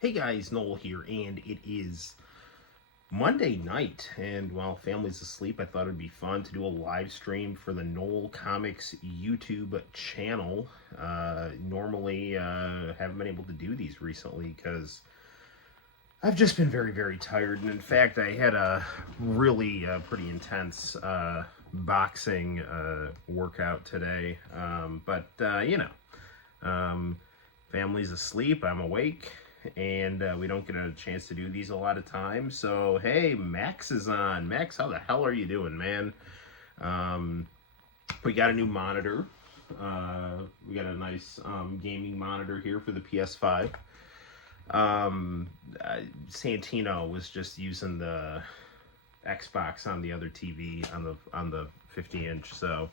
Hey guys, Noel here, and it is Monday night, and while family's asleep, I thought it'd be fun to do a live stream for the Noel ComiX YouTube channel. Normally, haven't been able to do these recently because I've just been very tired, and in fact, I had a really pretty intense boxing workout today, family's asleep, I'm awake, and we don't get a chance to do these a lot of times. So hey, Max is on. Max, how the hell are you doing, man? We got a new monitor. We got a nice gaming monitor here for the PS5. Santino was just using the Xbox on the other TV on the 50-inch, so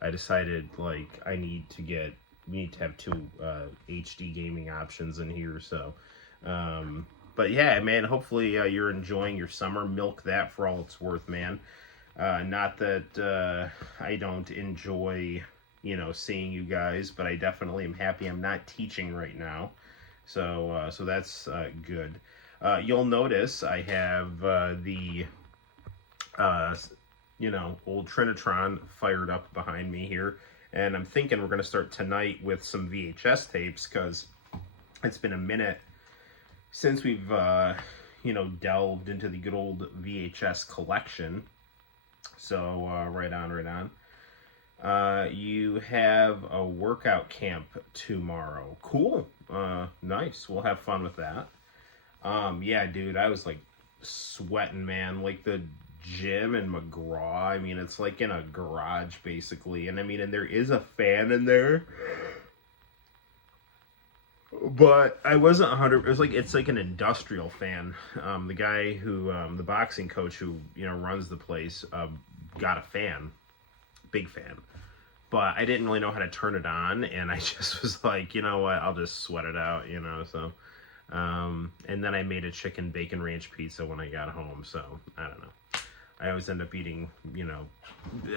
I decided we need to have two HD gaming options in here. So but yeah, man, hopefully you're enjoying your summer. Milk that for all it's worth, man. Not that I don't enjoy seeing you guys, but I definitely am happy I'm not teaching right now, so that's good. You'll notice I have the old Trinitron fired up behind me here. And I'm thinking we're going to start tonight with some VHS tapes, because it's been a minute since we've, delved into the good old VHS collection. So, right on. You have a workout camp tomorrow. Cool. Nice. We'll have fun with that. Yeah, dude, I was, sweating, man. The gym in McGraw, I mean, it's like in a garage basically, and there is a fan in there, but I wasn't 100. It's like an industrial fan. The guy who the boxing coach who runs the place got a fan, big fan, but I didn't really know how to turn it on, and I just was like, you know what, I'll just sweat it out, so and then I made a chicken bacon ranch pizza when I got home, so I don't know. I always end up eating,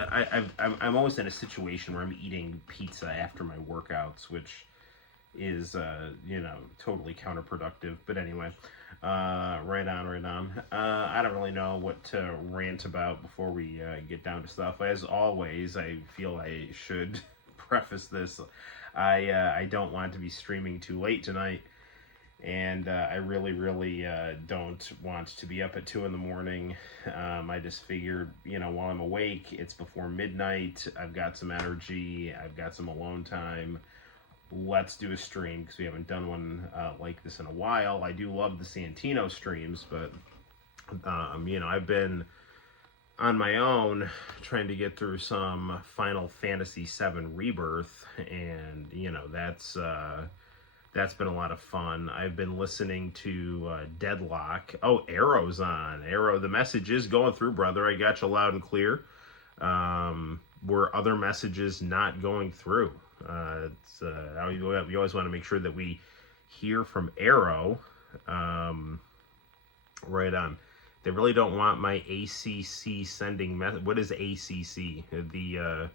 I'm always in a situation where I'm eating pizza after my workouts, which is, totally counterproductive. But anyway, right on. I don't really know what to rant about before we get down to stuff. As always, I feel I should preface this. I don't want to be streaming too late tonight. And I really don't want to be up at 2 in the morning. I just figured, while I'm awake, it's before midnight, I've got some energy, I've got some alone time. Let's do a stream, because we haven't done one like this in a while. I do love the Santino streams, but, I've been on my own trying to get through some Final Fantasy VII Rebirth, and, that's been a lot of fun. I've been listening to Deadlock. Oh, Arrow's on. Arrow, the message is going through, brother. I got you loud and clear. Were other messages not going through? We always want to make sure that we hear from Arrow. Right on. They really don't want my ACC sending message. What is ACC? The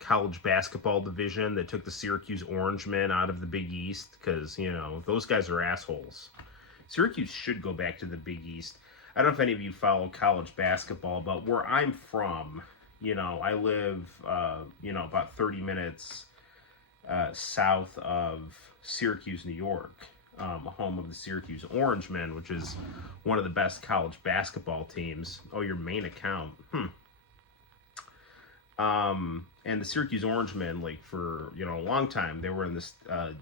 college basketball division that took the Syracuse Orangemen out of the Big East, because, those guys are assholes. Syracuse should go back to the Big East. I don't know if any of you follow college basketball, but where I'm from, I live, about 30 minutes south of Syracuse, New York, home of the Syracuse Orangemen, which is one of the best college basketball teams. Oh, your main account. And the Syracuse Orangemen, for, a long time, they were in this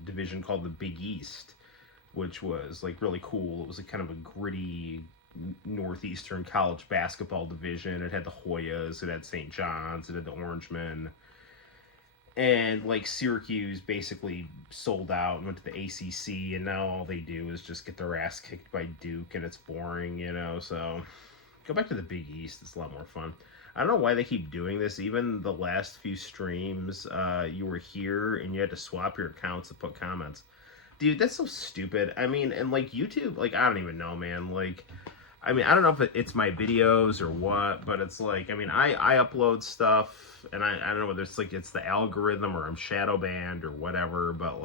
division called the Big East, which was, really cool. It was kind of a gritty Northeastern college basketball division. It had the Hoyas, it had St. John's, it had the Orangemen. And, Syracuse basically sold out and went to the ACC, and now all they do is just get their ass kicked by Duke, and it's boring, so go back to the Big East. It's a lot more fun. I don't know why they keep doing this. Even the last few streams, you were here and you had to swap your accounts to put comments. Dude, that's so stupid. I mean, and YouTube, I don't even know, man. I don't know if it's my videos or what, but it's I upload stuff, and I don't know whether it's it's the algorithm or I'm shadow banned or whatever, but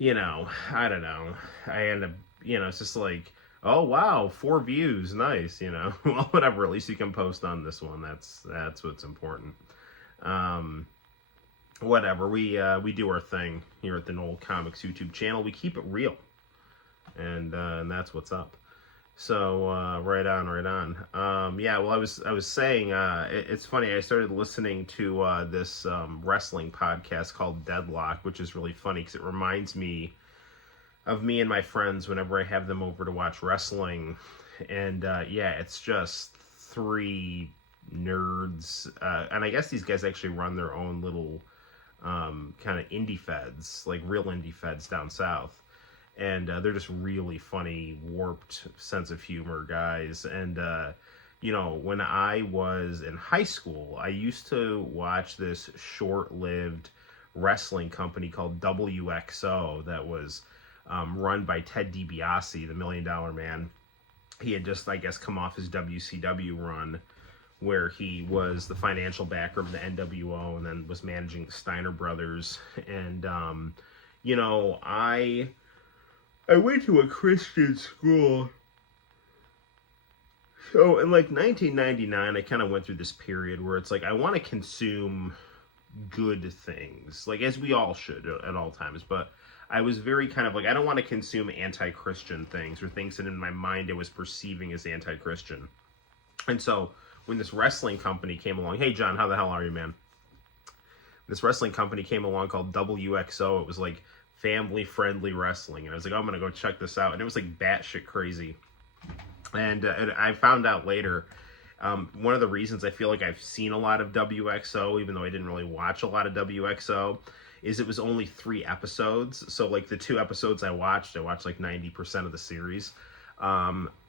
I don't know. I end up, it's just like, oh wow, 4 views, nice, well, whatever. At least you can post on this one. That's what's important. Um, Whatever. We do our thing here at the Noel ComiX YouTube channel. We keep it real, and that's what's up. So right on, right on. Yeah, well, I was saying, it's funny. I started listening to this wrestling podcast called Deadlock, which is really funny because it reminds me of me and my friends whenever I have them over to watch wrestling, and yeah, it's just three nerds, and I guess these guys actually run their own little kind of indie feds, like real indie feds down south. And they're just really funny, warped sense of humor guys. And, when I was in high school, I used to watch this short-lived wrestling company called WXO that was run by Ted DiBiase, the $1 Million Man. He had just, I guess, come off his WCW run, where he was the financial backer of the NWO and then was managing the Steiner Brothers. And, I went to a Christian school. So in like 1999, I kind of went through this period where it's like, I want to consume good things, like as we all should at all times. But I was very kind of like, I don't want to consume anti-Christian things or things that in my mind I was perceiving as anti-Christian. And so when this wrestling company came along, hey John, how the hell are you, man? This wrestling company came along called WXO. It was like family-friendly wrestling, and I was like, oh, I'm gonna go check this out, and it was like batshit crazy. And I found out later, one of the reasons I feel like I've seen a lot of WXO, even though I didn't really watch a lot of WXO, is it was only 3 episodes. So like the 2 episodes I watched like 90% of the series.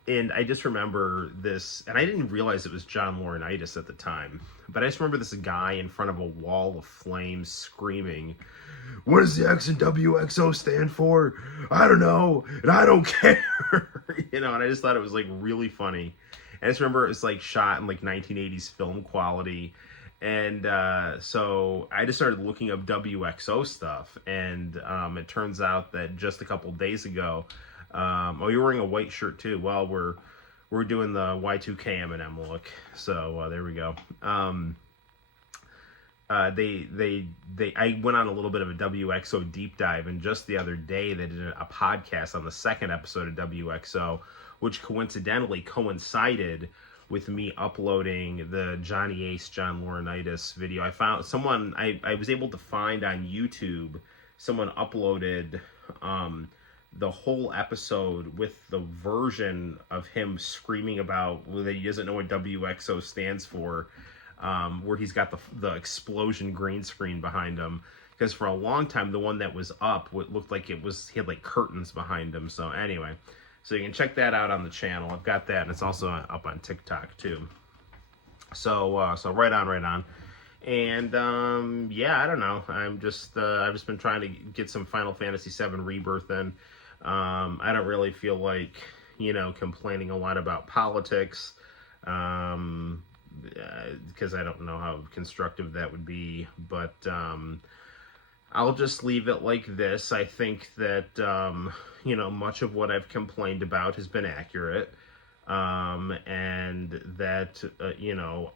And I just remember this, and I didn't realize it was John Laurinaitis at the time, but I just remember this guy in front of a wall of flames screaming, "What does the X and WXO stand for? I don't know, and I don't care." And I just thought it was like really funny. I just remember it was like shot in like 1980s film quality. And so I just started looking up WXO stuff, and it turns out that just a couple days ago, oh, you're wearing a white shirt too. Well, we're doing the Y2K M&M look, so there we go. I went on a little bit of a WXO deep dive, and just the other day they did a podcast on the 2nd episode of WXO, which coincidentally coincided with me uploading the Johnny Ace, John Laurinaitis video. I found someone, I was able to find on YouTube, someone uploaded the whole episode with the version of him screaming about that he doesn't know what WXO stands for, where he's got the explosion green screen behind him. Because for a long time, the one that was up, what looked like he had like curtains behind him. So anyway, so you can check that out on the channel. I've got that, and it's also up on TikTok too. So right on. And yeah, I don't know. I've just been trying to get some Final Fantasy VII Rebirth in. I don't really feel like, complaining a lot about politics, because I don't know how constructive that would be, but I'll just leave it like this. I think that, much of what I've complained about has been accurate, and that,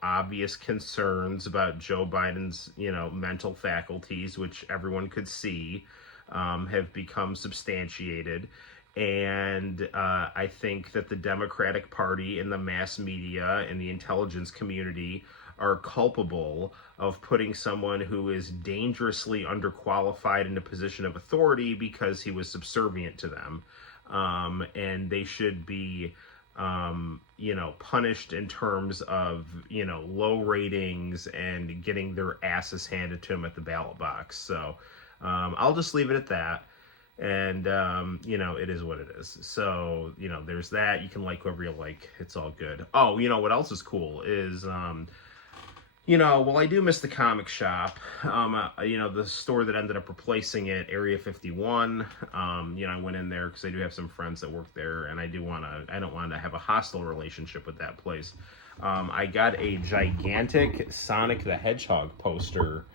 obvious concerns about Joe Biden's, mental faculties, which everyone could see, have become substantiated. And I think that the Democratic Party and the mass media and the intelligence community are culpable of putting someone who is dangerously underqualified in a position of authority because he was subservient to them. And they should be, punished in terms of, low ratings and getting their asses handed to them at the ballot box. So I'll just leave it at that. And, it is what it is. So, there's that. You can like whoever you like. It's all good. Oh, what else is cool is, well, I do miss the comic shop. The store that ended up replacing it, Area 51. I went in there because I do have some friends that work there, and I don't want to have a hostile relationship with that place. I got a gigantic Sonic the Hedgehog poster,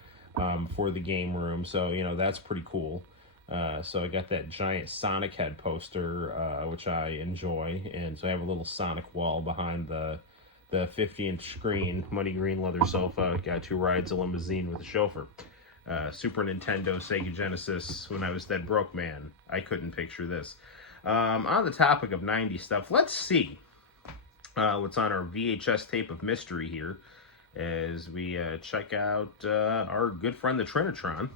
for the game room. So, that's pretty cool. So I got that giant Sonic head poster, which I enjoy, and so I have a little Sonic wall behind the 50-inch screen, muddy green leather sofa. Got 2 rides, a limousine with a chauffeur. Super Nintendo, Sega Genesis. When I was that broke man, I couldn't picture this. On the topic of 90s stuff, let's see what's on our VHS tape of mystery here as we check out our good friend the Trinitron.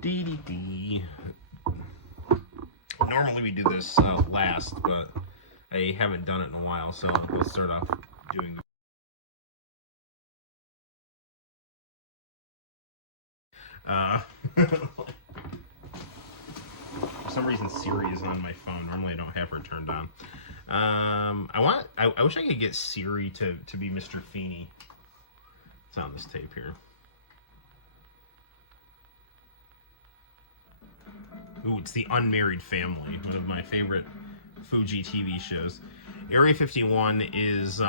Dee. Normally we do this last, but I haven't done it in a while, so let's start off doing. For some reason, Siri is on my phone. Normally, I don't have her turned on. I wish I could get Siri to be Mr. Feeney. It's on this tape here. Ooh, it's The Unmarried Family, one of my favorite Fuji TV shows. Area 51 is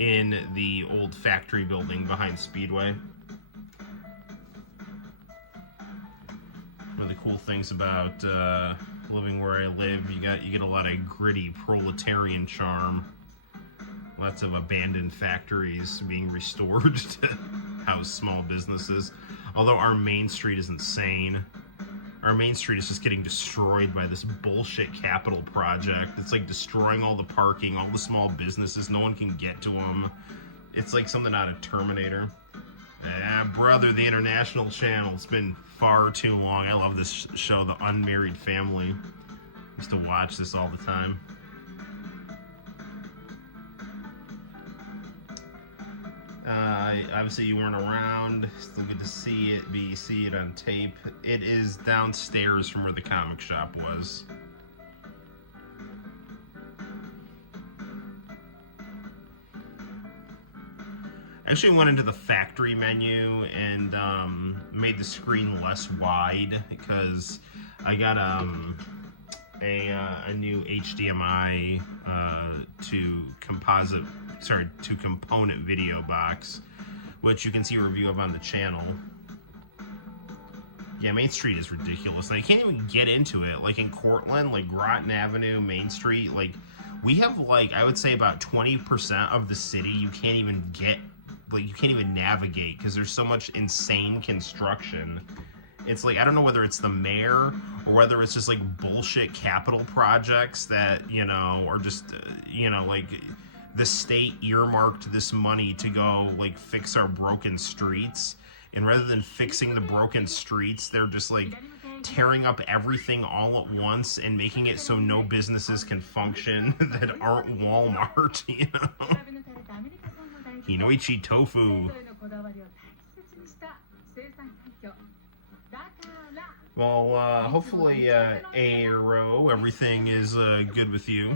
in the old factory building behind Speedway. One of the cool things about living where I live, you get a lot of gritty proletarian charm. Lots of abandoned factories being restored to house small businesses. Although our main street is insane. Our main street is just getting destroyed by this bullshit capital project. It's like destroying all the parking, all the small businesses. No one can get to them. It's like something out of Terminator. Brother, the International Channel. It's been far too long. I love this show, The Unmarried Family. I used to watch this all the time. Obviously you weren't around. Still good to see it on tape. It is downstairs from where the comic shop was. I actually went into the factory menu and made the screen less wide because I got a new HDMI to component video box, which you can see a review of on the channel. Yeah, Main Street is ridiculous. And I can't even get into it. Like in Cortland, like Groton Avenue, Main Street, like we have like, I would say about 20% of the city you can't even get, like you can't even navigate because there's so much insane construction. It's like, I don't know whether it's the mayor or whether it's just like bullshit capital projects that, you know, or just, you know, like the state earmarked this money to go like fix our broken streets. And rather than fixing the broken streets, they're just like tearing up everything all at once and making it so no businesses can function that aren't Walmart, you know? Hinoichi tofu. Well, hopefully, Arrow, everything is good with you.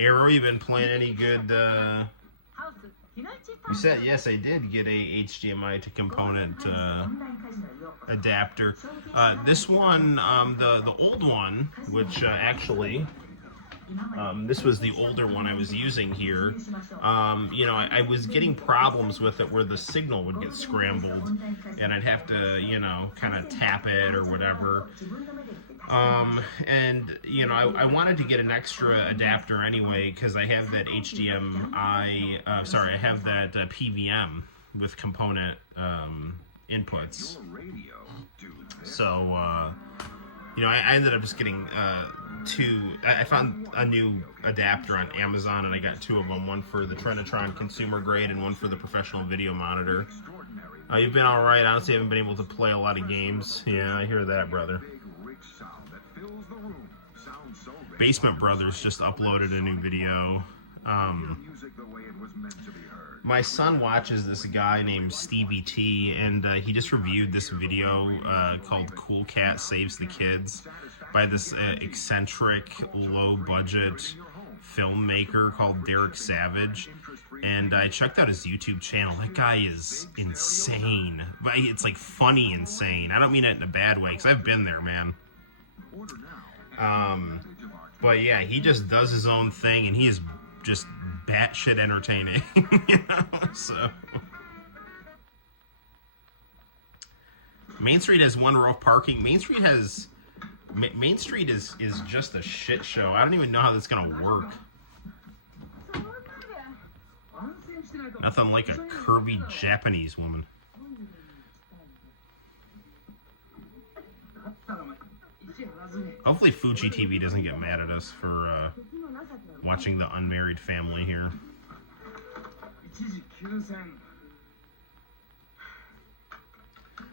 Arrow, you been playing any good, You said, yes, I did get a HDMI to component adapter. This one, the old one, which actually, this was the older one I was using here. You know, I was getting problems with it where the signal would get scrambled and I'd have to, you know, kind of tap it or whatever. And, you know, I wanted to get an extra adapter anyway because I have that I have that PVM with component inputs. So, you know, I ended up just getting I found a new adapter on Amazon and I got 2 of them, one for the Trinitron consumer grade and one for the professional video monitor. You've been alright. Honestly, I haven't been able to play a lot of games. Yeah, I hear that, brother. Basement Brothers just uploaded a new video. My son watches this guy named Stevie T, and he just reviewed this video called Cool Cat Saves the Kids by this eccentric, low-budget filmmaker called Derek Savage. And I checked out his YouTube channel. That guy is insane. It's like funny insane. I don't mean it in a bad way, because I've been there, man. But yeah, he just does his own thing, and he is just batshit entertaining, you know, so. Main Street has one row of parking. Main Street is just a shit show. I don't even know how that's gonna work. Nothing like a curvy Japanese woman. Hopefully Fuji TV doesn't get mad at us for watching the unmarried family here.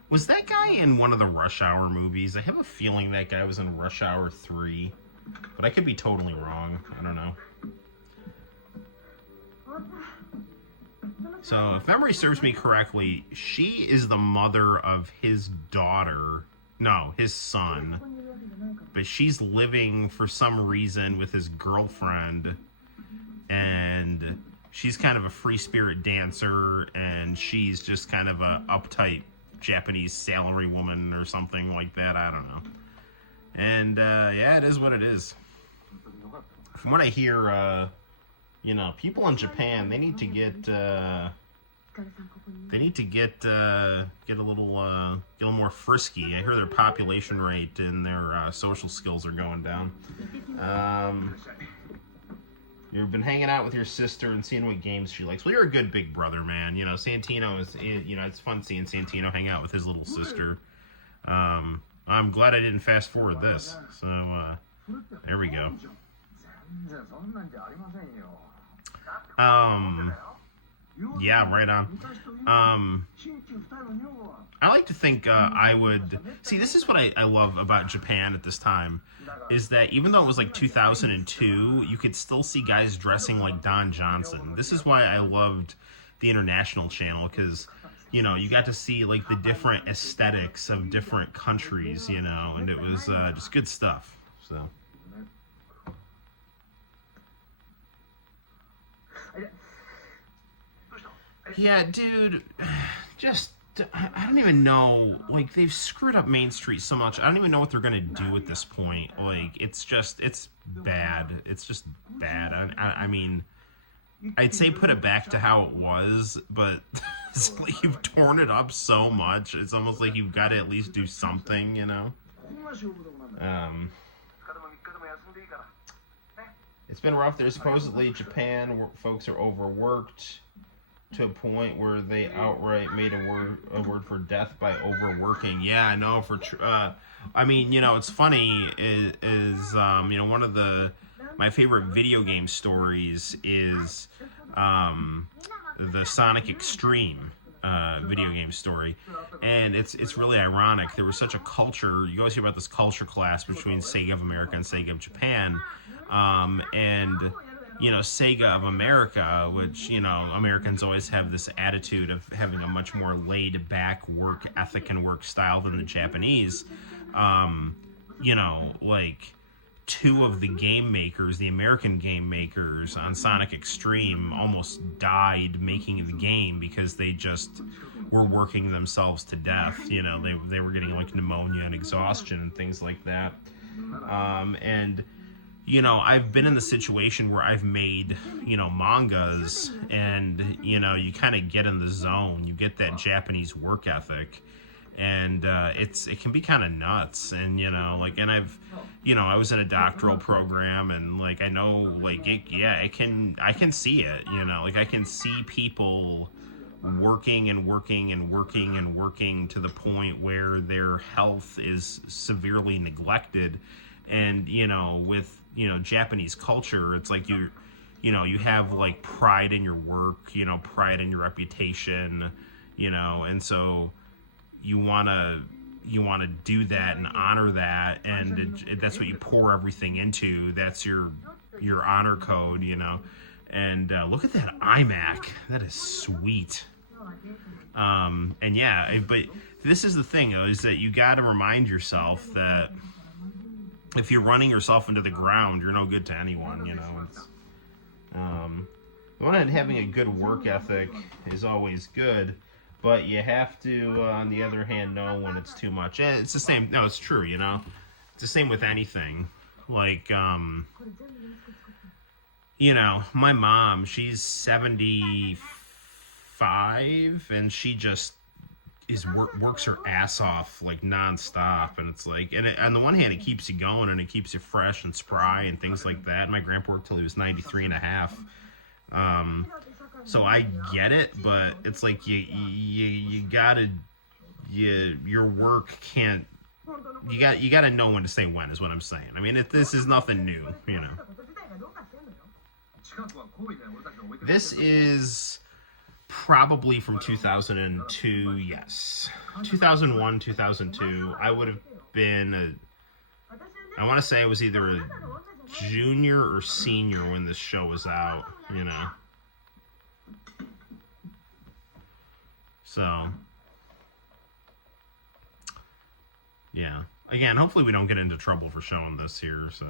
Was that guy in one of the Rush Hour movies? I have a feeling that guy was in Rush Hour 3, but I could be totally wrong. I don't know. So, if memory serves me correctly, she is the mother of his daughter. No, his son. But she's living for some reason with his girlfriend. And she's kind of a free spirit dancer. And she's just kind of a uptight Japanese salary woman or something like that. I don't know. And, yeah, it is what it is. From what I hear, you know, people in Japan, they need to get a little more frisky. I hear their population rate and their social skills are going down. You've been hanging out with your sister and seeing what games she likes. Well, you're a good big brother, man. You know, Santino is, you know, it's fun seeing Santino hang out with his little sister. I'm glad I didn't fast forward this. So, there we go. Yeah, right on. I like to think I would... See, this is what I love about Japan at this time, is that even though it was like 2002, you could still see guys dressing like Don Johnson. This is why I loved the International Channel, because, you know, you got to see like the different aesthetics of different countries, you know, and it was just good stuff, so... Yeah, dude, just, I don't even know, like, they've screwed up Main Street so much, I don't even know what they're gonna do at this point, like, it's bad, it's just bad, I mean, I'd say put it back to how it was, but it's like you've torn it up so much, it's almost like you've got to at least do something, you know? It's been rough. There's supposedly Japan folks are overworked to a point where they outright made a word for death by overworking. Yeah, I know. I mean, you know, it's funny is you know, one of my favorite video game stories is the Sonic Extreme video game story, and it's really ironic. There was such a culture. You always hear about this culture clash between Sega of America and Sega of Japan, and you know, Sega of America, which, you know, Americans always have this attitude of having a much more laid-back work ethic and work style than the Japanese. You know, like, two of the game makers, the American game makers on Sonic Extreme almost died making the game because they just were working themselves to death. You know, they were getting, like, pneumonia and exhaustion and things like that. And... you know, I've been in the situation where I've made, you know, mangas, and, you know, you kind of get in the zone. You get that Japanese work ethic, and it can be kind of nuts. And, you know, like, and I've, you know, I was in a doctoral program, and, like, I know, like, I can see it, you know, like, I can see people working and working and working and working to the point where their health is severely neglected. And, you know, with, you know, Japanese culture, it's like you know, you have, like, pride in your work, you know, pride in your reputation, you know, and so you want to do that and honor that, and that's what you pour everything into. That's your honor code, you know. And look at that iMac. That is sweet. And yeah, but this is the thing, though, is that you got to remind yourself that if you're running yourself into the ground, you're no good to anyone, you know. It's, one, having a good work ethic is always good, but you have to, on the other hand, know when it's too much. And it's the same. No, it's true, you know. It's the same with anything. Like, you know, my mom, she's 75, and she just works her ass off like nonstop, and it's like, and on the one hand, it keeps you going and it keeps you fresh and spry and things like that. My grandpa worked till he was 93 and a half. So I get it, but it's like you gotta, your work can't, you gotta know when to say when, is what I'm saying. I mean, this is nothing new, you know. This is probably from 2002, yes. 2001, 2002. I would have been, I want to say I was either a junior or senior when this show was out, you know. So, yeah. Again, hopefully we don't get into trouble for showing this here, so.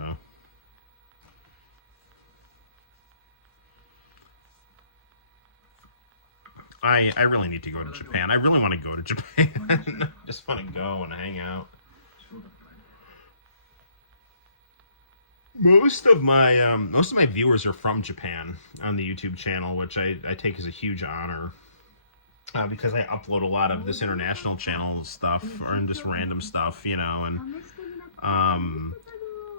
I really need to go to Japan. I really want to go to Japan. Just want to go and hang out. Most of my viewers are from Japan on the YouTube channel, which I take as a huge honor. Because I upload a lot of this international channel stuff, or just random stuff, you know, and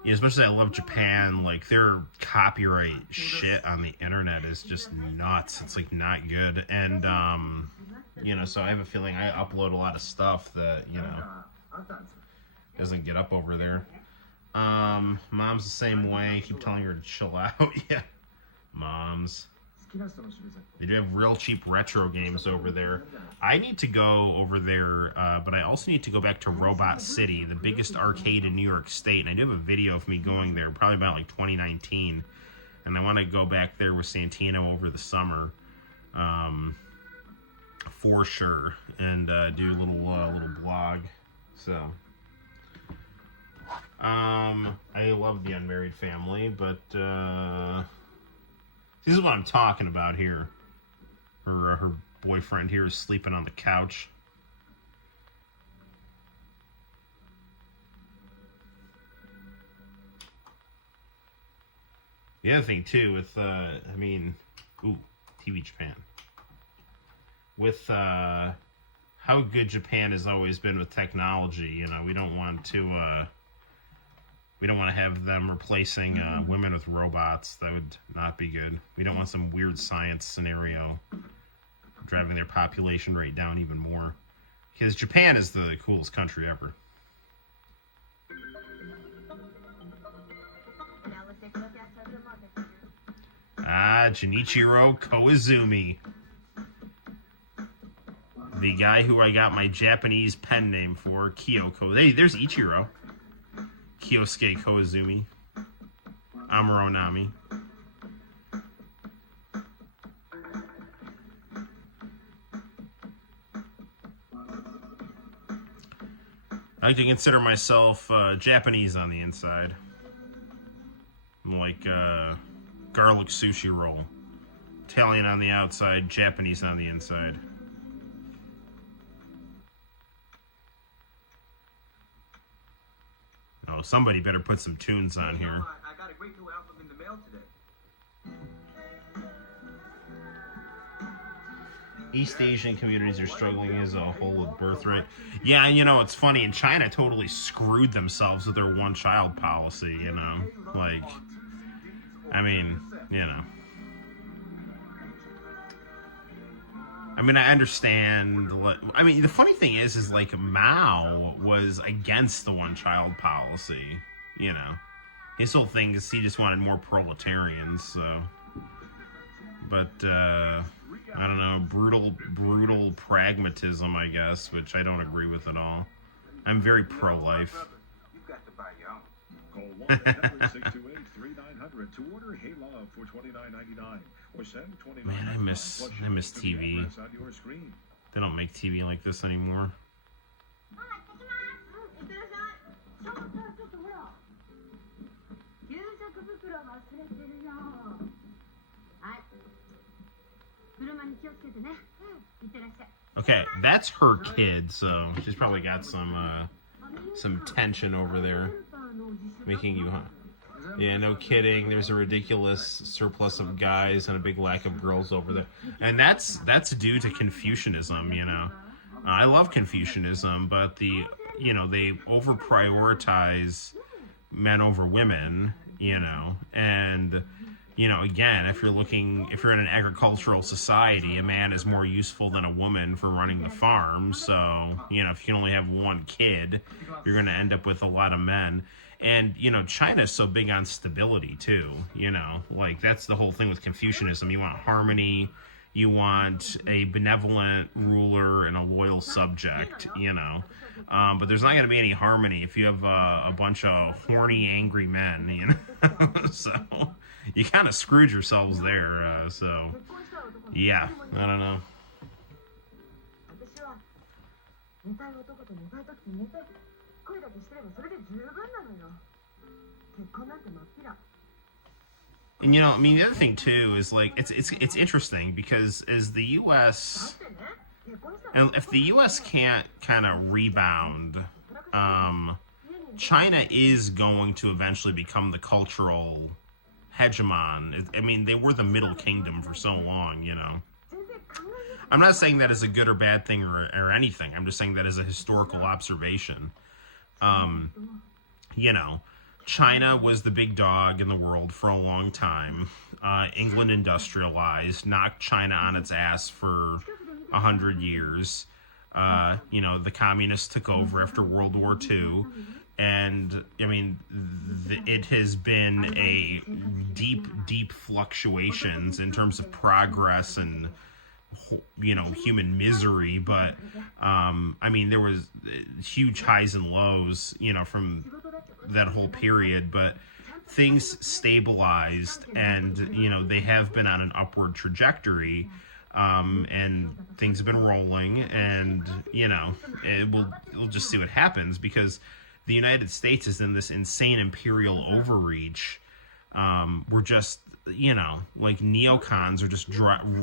especially I love Japan. Like, their copyright shit on the internet is just nuts. It's like not good, and you know, so I have a feeling I upload a lot of stuff that, you know, doesn't get up over there. Mom's the same way. Keep telling her to chill out. Yeah, moms. They do have real cheap retro games over there. I need to go over there, but I also need to go back to Robot City, the biggest arcade in New York State. And I do have a video of me going there, probably about like 2019. And I want to go back there with Santino over the summer, for sure, and do a little blog. So, I love The Unmarried Family, but this is what I'm talking about here. Her boyfriend here is sleeping on the couch. The other thing too, with I mean, TV Japan. With how good Japan has always been with technology, you know, we don't want to have them replacing women with robots. That would not be good. We don't want some weird science scenario driving their population rate down even more. Because Japan is the coolest country ever. Junichiro Koizumi. The guy who I got my Japanese pen name for, Kyoko. Hey, there's Ichiro. Kyosuke Koizumi. Amuro Nami. I like to consider myself Japanese on the inside. I'm like garlic sushi roll. Italian on the outside, Japanese on the inside. Oh, somebody better put some tunes on here. I got a great new album in the mail today. East Asian communities are struggling as a whole with birth rate. Yeah, you know, it's funny. In China, totally screwed themselves with their one-child policy, you know? Like, I mean, you know. I mean, I understand. I mean, the funny thing is like, Mao was against the one-child policy, you know. His whole thing is he just wanted more proletarians, so. But, I don't know, brutal pragmatism, I guess, which I don't agree with at all. I'm very pro-life. You've got to buy your own. Call 1-800-628-3900 to order Hey Love for $29.99 or send $29. Man, I miss TV. They don't make TV like this anymore. Okay, that's her kid, so she's probably got some tension over there, making you, yeah, no kidding. There's a ridiculous surplus of guys and a big lack of girls over there, and that's due to Confucianism, you know. I love Confucianism, but they over prioritize men over women, and again, if you're in an agricultural society, a man is more useful than a woman for running the farm. So, if you only have one kid, you're going to end up with a lot of men. And, China's so big on stability too, like that's the whole thing with Confucianism. You want harmony, you want a benevolent ruler and a loyal subject, but there's not going to be any harmony if you have a bunch of horny, angry men, so you kind of screwed yourselves there. So, yeah, I don't know. And the other thing too is like it's interesting because as the U.S. and if the U.S. can't kind of rebound, China is going to eventually become the cultural hegemon. They were the Middle Kingdom for so long, I'm not saying that as a good or bad thing or anything. I'm just saying that as a historical observation. China was the big dog in the world for a long time. England industrialized, knocked China on its ass for 100 years. The communists took over after World War II. And, it has been a deep fluctuations in terms of progress and, human misery. But, there was huge highs and lows, from that whole period. But things stabilized and, they have been on an upward trajectory. And things have been rolling. And, we'll just see what happens because the United States is in this insane imperial overreach. We're just, like neocons are just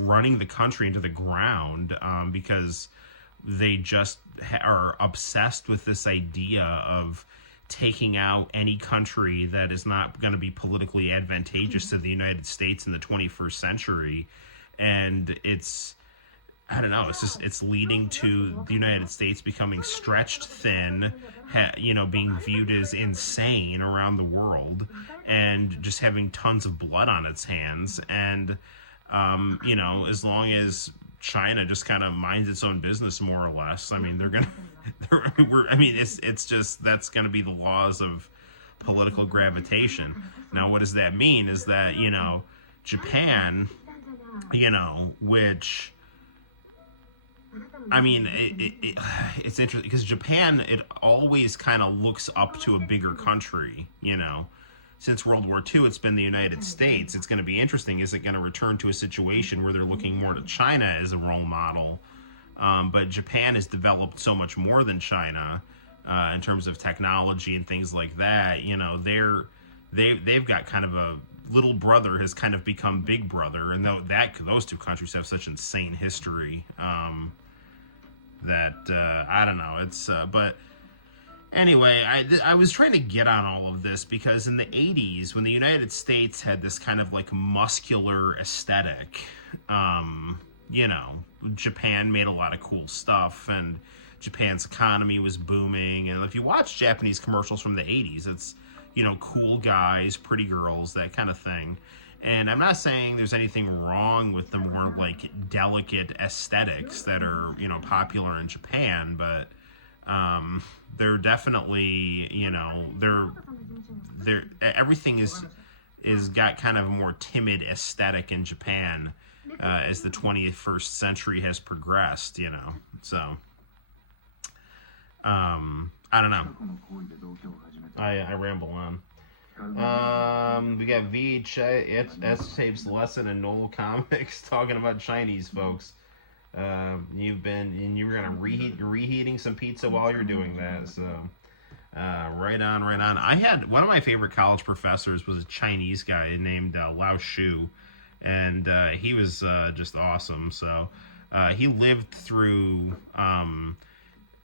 running the country into the ground because they just are obsessed with this idea of taking out any country that is not going to be politically advantageous to the United States in the 21st century. And I don't know, it's leading to the United States becoming stretched thin, being viewed as insane around the world, and just having tons of blood on its hands. And, as long as China just kind of minds its own business more or less, it's just, that's going to be the laws of political gravitation. Now, what does that mean is that, Japan, which... it's interesting because Japan, it always kind of looks up to a bigger country, Since World War II, it's been the United States. It's going to be interesting. Is it going to return to a situation where they're looking more to China as a role model? But Japan has developed so much more than China in terms of technology and things like that. They've got kind of a little brother has kind of become big brother, and those two countries have such insane history that I don't know. It's but anyway, I was trying to get on all of this because in the 80s, when the United States had this kind of like muscular aesthetic, Japan made a lot of cool stuff, and Japan's economy was booming. And if you watch Japanese commercials from the 80s, it's cool guys, pretty girls, that kind of thing. And I'm not saying there's anything wrong with the more like delicate aesthetics that are, popular in Japan, but they're definitely, they're everything is got kind of a more timid aesthetic in Japan as the 21st century has progressed, So I don't know. I ramble on. We got VHS tapes lesson and Noel ComiX talking about Chinese folks. You were gonna reheating some pizza while you're doing that. So right on. I had one of my favorite college professors was a Chinese guy named Lao Shu, and he was just awesome. So he lived through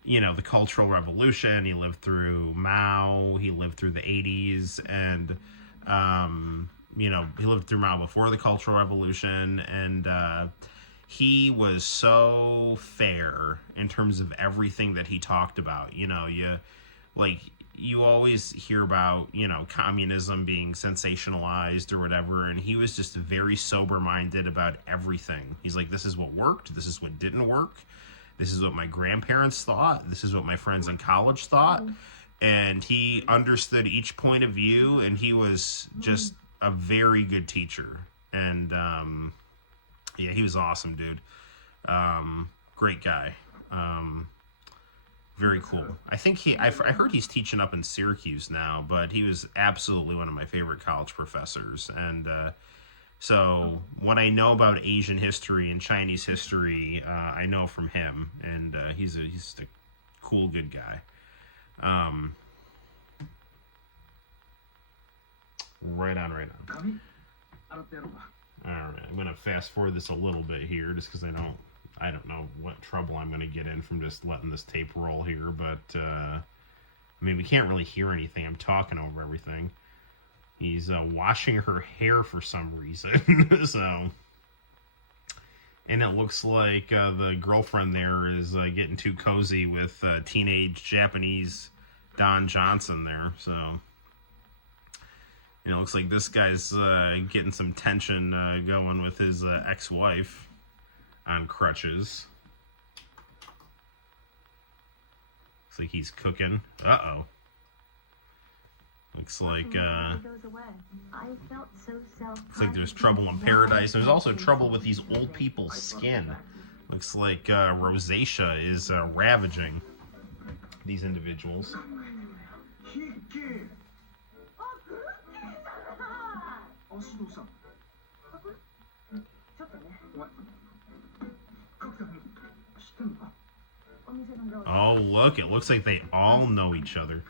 the Cultural Revolution. He lived through Mao. He lived through the 80s, and he lived through Mao before the Cultural Revolution. And he was so fair in terms of everything that he talked about. You know, you always hear about, you know, communism being sensationalized or whatever, and he was just very sober-minded about everything. He's like, this is what worked, this is what didn't work, this is what my grandparents thought, this is what my friends in college thought, and he understood each point of view, and he was just a very good teacher. And yeah, he was awesome, dude. Great guy. Very cool. I think I heard he's teaching up in Syracuse now, but he was absolutely one of my favorite college professors. And so what I know about Asian history and Chinese history, I know from him, and he's a cool, good guy. Right on. Alright, I'm going to fast forward this a little bit here, just because I don't know what trouble I'm going to get in from just letting this tape roll here, but, I mean, we can't really hear anything. I'm talking over everything. He's washing her hair for some reason, so... And it looks like the girlfriend there is getting too cozy with teenage Japanese Don Johnson there, so... You know, it looks like this guy's getting some tension going with his ex-wife on crutches. Looks like he's cooking. Uh-oh. Looks like there's trouble in paradise. There's also trouble with these old people's skin. Looks like rosacea is ravaging these individuals. Oh, look, it looks like they all know each other.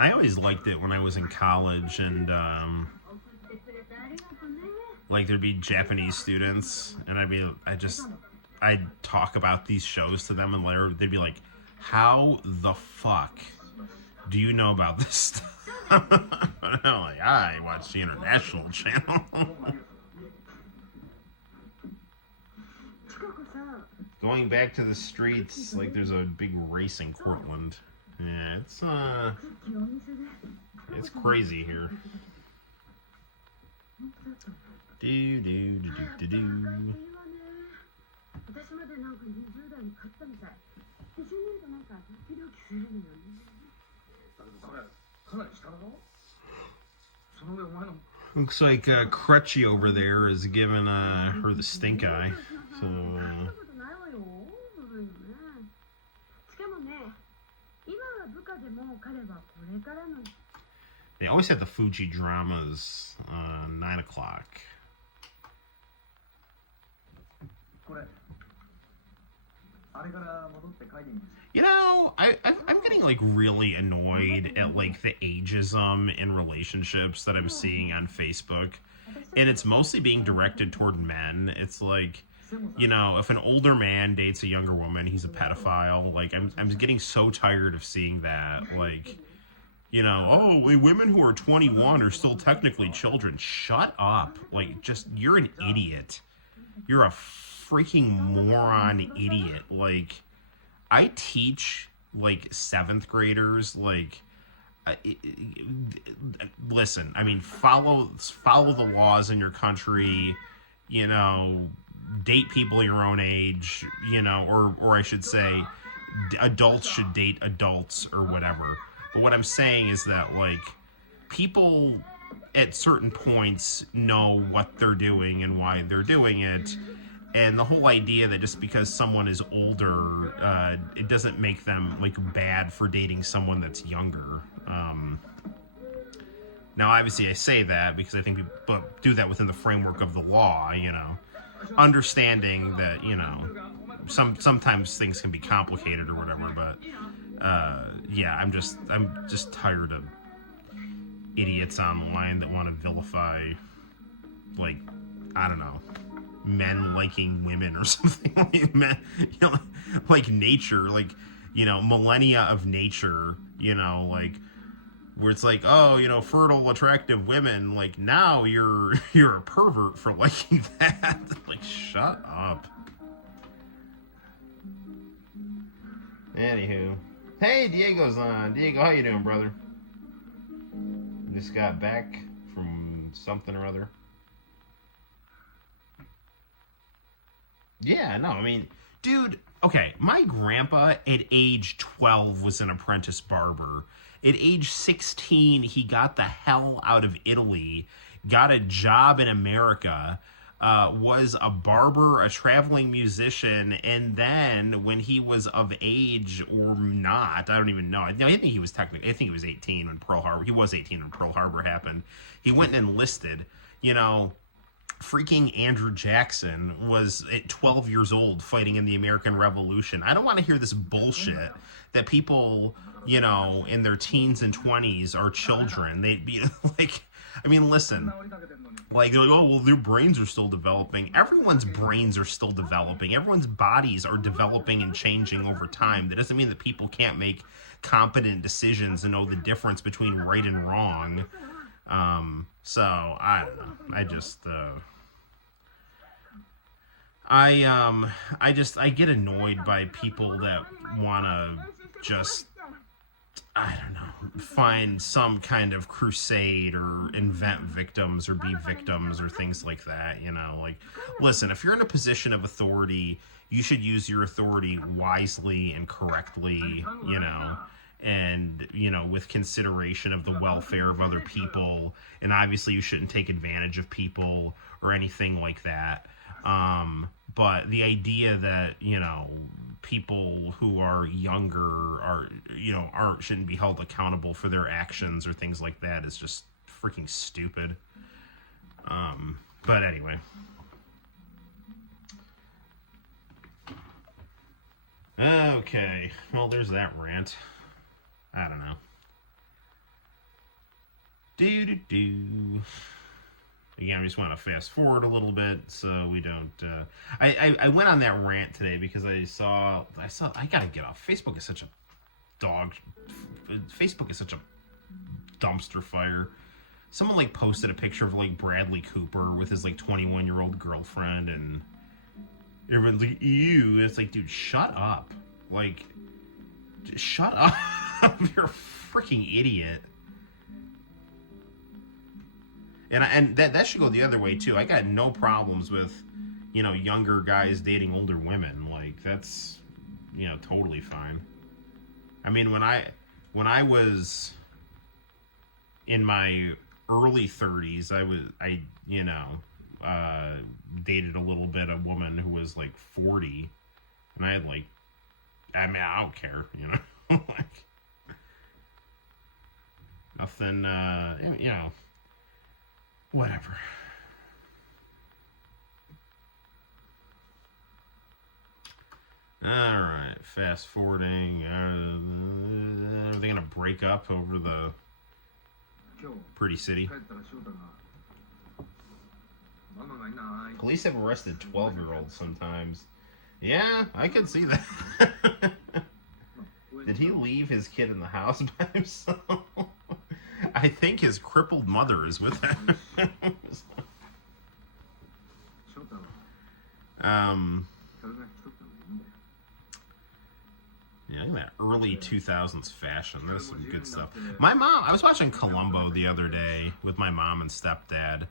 I always liked it when I was in college, and like there'd be Japanese students, and I'd talk about these shows to them, and they'd be like, how the fuck do you know about this stuff? I'm like, I watch the International Channel. Going back to the streets, like there's a big race in Cortland. Yeah, it's crazy here. Do. Looks like Crutchy over there is giving her the stink eye. So they always have the Fuji dramas 9 o'clock. You know, I'm getting like really annoyed at like the ageism in relationships that I'm seeing on Facebook, and it's mostly being directed toward men. It's like, you know, if an older man dates a younger woman, he's a pedophile. Like I'm getting so tired of seeing that. Like, you know, oh, women who are 21 are still technically children. Shut up. Like, just, you're an idiot. You're a freaking moron idiot. Like, I teach like 7th graders, like, listen, I mean, follow the laws in your country, you know, date people your own age, you know, or I should say adults should date adults or whatever. But what I'm saying is that, like, people at certain points know what they're doing and why they're doing it. And the whole idea that just because someone is older, it doesn't make them, like, bad for dating someone that's younger. Now, obviously, I say that because I think people do that within the framework of the law, you know. Understanding that, you know, sometimes things can be complicated or whatever, but, yeah, I'm just tired of idiots online that want to vilify, like, I don't know, men liking women or something. Like, men, you know, like nature. Like, millennia of nature, like, where it's like, oh, fertile, attractive women, like, now you're a pervert for liking that. Like, shut up. Anywho. Hey, Diego's on. Diego, how you doing, brother? Just got back from something or other. Yeah, no, I mean, dude, okay, my grandpa at age 12 was an apprentice barber. At age 16, he got the hell out of Italy, got a job in America, was a barber, a traveling musician, and then when he was of age or not, I don't even know. I think he was 18 when Pearl Harbor. He was 18 when Pearl Harbor happened. He went and enlisted. Freaking Andrew Jackson was at 12 years old fighting in the American Revolution. I don't want to hear this bullshit that people, in their teens and 20s are children. They'd be like, I mean, listen, like, they're like, oh, well, their brains are still developing. Everyone's brains are still developing. Everyone's bodies are developing and changing over time. That doesn't mean that people can't make competent decisions and know the difference between right and wrong. So, I don't know. I get annoyed by people that want to just, I don't know, find some kind of crusade or invent victims or be victims or things like that, like, listen, if you're in a position of authority, you should use your authority wisely and correctly, and, with consideration of the welfare of other people, and obviously you shouldn't take advantage of people or anything like that. But the idea that, people who are younger shouldn't be held accountable for their actions or things like that is just freaking stupid. But anyway. Okay. Well, there's that rant. I don't know. Again, I just want to fast forward a little bit so we don't. I went on that rant today because I gotta get off. Facebook is such a dog. Facebook is such a dumpster fire. Someone like posted a picture of like Bradley Cooper with his like 21-year-old girlfriend, and everyone's like, ew. It's like, dude, shut up. Like, shut up. You're a freaking idiot. And that should go the other way too. I got no problems with, younger guys dating older women. Like, that's, totally fine. I mean, when I was in my early 30s, I dated a little bit a woman who was like 40, and I had like, I mean, I don't care, like, nothing, whatever. Alright, fast forwarding. Are they gonna break up over the pretty city? Police have arrested 12-year-olds sometimes. Yeah, I could see that. Did he leave his kid in the house by himself? I think his crippled mother is with him. Yeah, look at that early 2000s fashion. There's some good stuff. My mom, I was watching Columbo the other day with my mom and stepdad.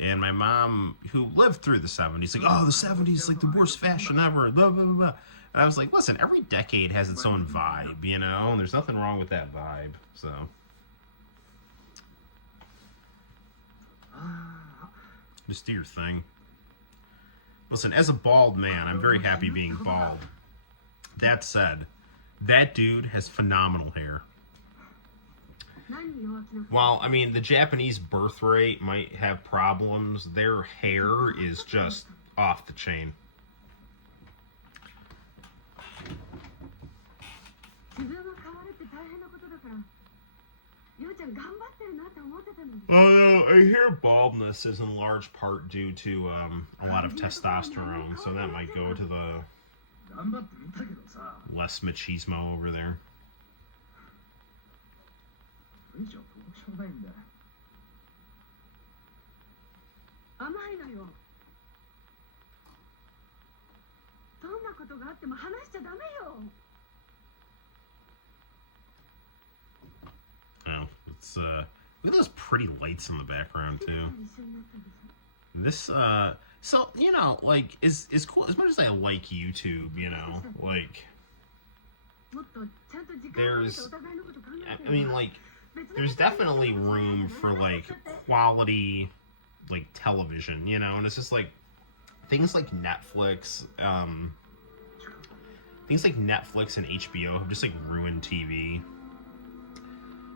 And my mom, who lived through the 70s, like, oh, the 70s is like the worst fashion ever, blah, blah, blah, blah. And I was like, listen, every decade has its own vibe, and there's nothing wrong with that vibe, so. Just do your thing. Listen, as a bald man, I'm very happy being bald. That said, that dude has phenomenal hair. While, I mean, the Japanese birth rate might have problems, their hair is just off the chain. Although I hear baldness is in large part due to a lot of testosterone, so that might go to the 頑張ってみたけどさ。 Less machismo over there. これ以上どうしようもないんだよ。甘いのよ。どんなことがあっても話しちゃダメよ。 Oh, it's look at those pretty lights in the background too. This so you know, like is cool as much as I like YouTube, you know, like there's I mean like there's definitely room for like quality like television, you know, and it's just like things like Netflix and HBO have just like ruined TV.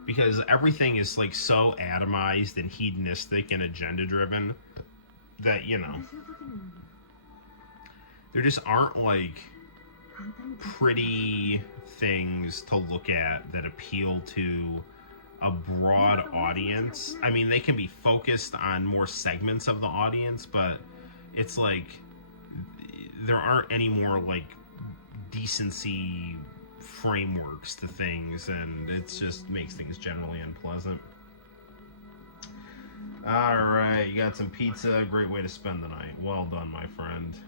Because everything is like so atomized and hedonistic and agenda driven that, you know, there just aren't like pretty things to look at that appeal to a broad audience. I mean, they can be focused on more segments of the audience, but it's like there aren't any more like decency frameworks to things, and it just makes things generally unpleasant. Alright, you got some pizza. Great way to spend the night. Well done, my friend.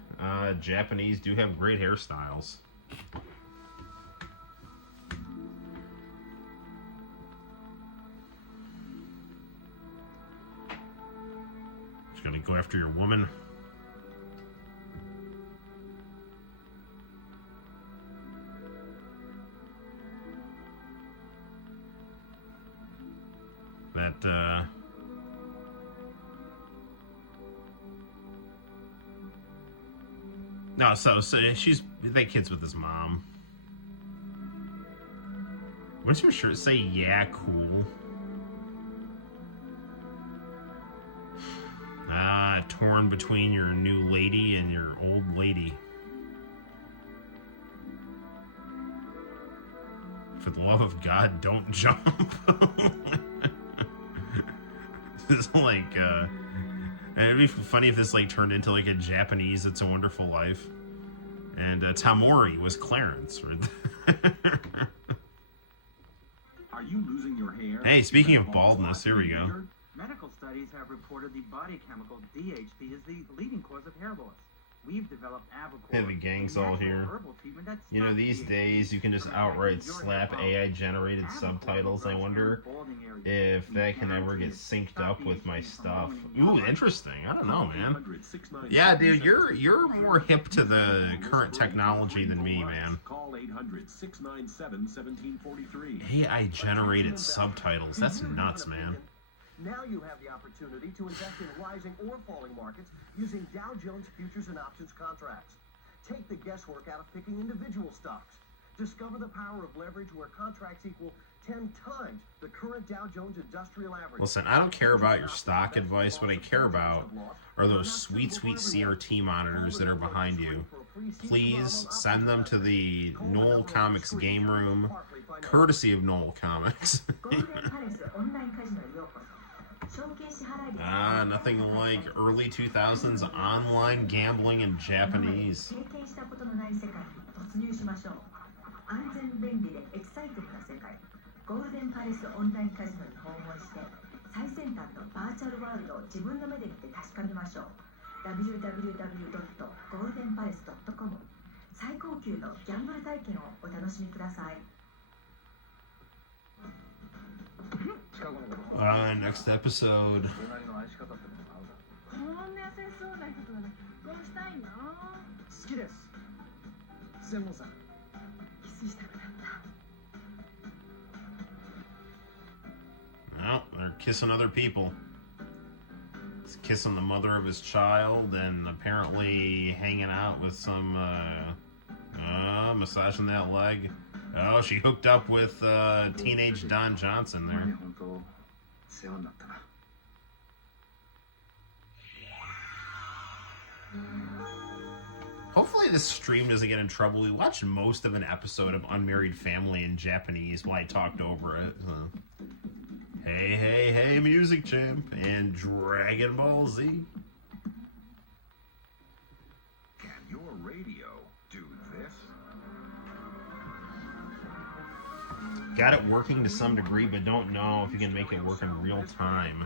Japanese do have great hairstyles. Just gonna go after your woman. That, no, so that kid's with his mom. What does your shirt say? Yeah, cool. Torn between your new lady and your old lady. For the love of God, don't jump. It's like, it'd be funny if this like turned into like a Japanese It's a Wonderful Life, and Tamori was Clarence. Are you losing your hair? Hey, speaking of baldness, here we go. Medical studies have reported the body chemical DHT is the leading cause of hair loss. We've developed Avocor. Hey, the gang's all here. You know, these days you can just outright slap AI-generated subtitles. I wonder if that can ever get synced up with my stuff. Ooh, interesting. I don't know, man. Yeah, dude, you're more hip to the current technology than me, man. Call 800-697-1743. AI-generated subtitles. That's nuts, man. Now you have the opportunity to invest in rising or falling markets using Dow Jones futures and options contracts. Take the guesswork out of picking individual stocks. Discover the power of leverage where contracts equal 10 times the current Dow Jones Industrial Average. Listen, I don't care about your stock advice. What I care about are those sweet, sweet CRT monitors that are behind you. Please send them to the Noel ComiX game room, courtesy of Noel ComiX. Nothing like early 2000s online gambling in Japanese. Next episode. Well, they're kissing other people. He's kissing the mother of his child and apparently hanging out with some, massaging that leg. Oh, she hooked up with teenage Don Johnson there. Hopefully this stream doesn't get in trouble. We watched most of an episode of Unmarried Family in Japanese while I talked over it. Hey, hey, hey, Music Champ and Dragon Ball Z. Can your radio do this? got it working to some degree, but don't know if you can make it work in real time.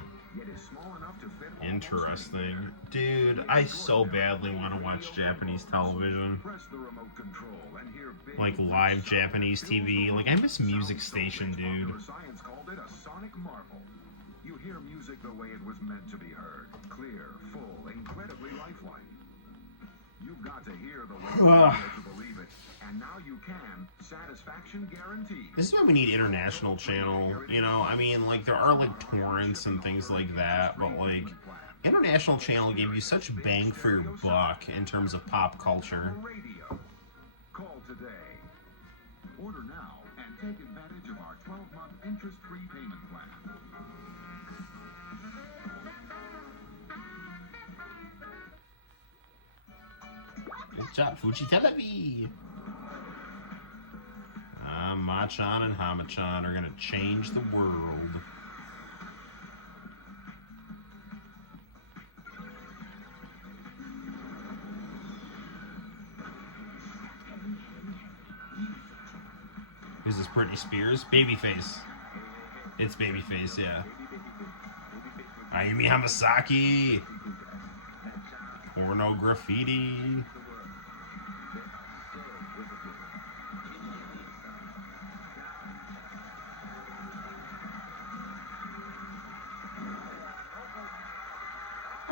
Interesting. Dude, I so badly want to watch Japanese television. Like live Japanese TV. Like, I miss Music Station, dude. Science called it a sonic marvel. You hear music the way it was meant to be heard. Clear, full, incredibly lifelike. You've got to hear the way to believe it. And now you can. Satisfaction guaranteed. This is why we need international channel. You know, I mean, like, there are, like, torrents and things like that, but, like, international channel gave you such bang for your buck in terms of pop culture. Radio. Call today. Order now and take advantage of our 12-month interest-free payment plan. Good job, Fuji Telebi. Machan and Hamachan are gonna change the world. Is this Britney Spears? Babyface. It's Babyface, yeah. Ayumi Hamasaki. Porno graffiti.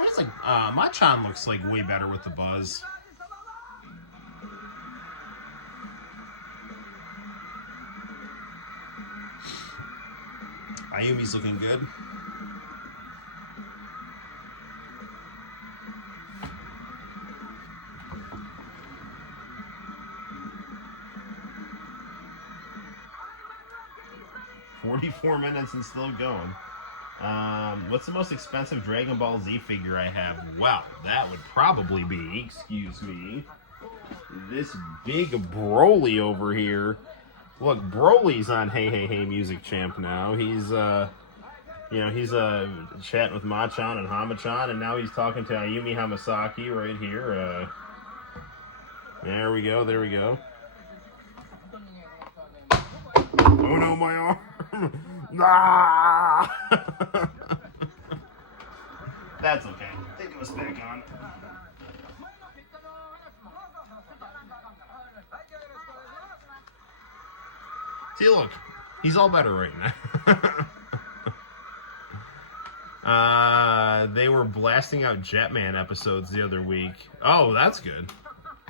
It's like Machan looks like way better with the buzz. Ayumi's looking good. "44 minutes and still going." What's the most expensive Dragon Ball Z figure I have? Well, that would probably be, excuse me, this big Broly over here. Look, Broly's on Hey Hey Hey Music Champ now. He's, he's chatting with Machan and Hamachan, and now he's talking to Ayumi Hamasaki right here. There we go, there we go. Oh no, my arm! Ah! That's okay. I think it was back on. See, look. He's all better right now. They were blasting out Jetman episodes the other week. Oh, that's good.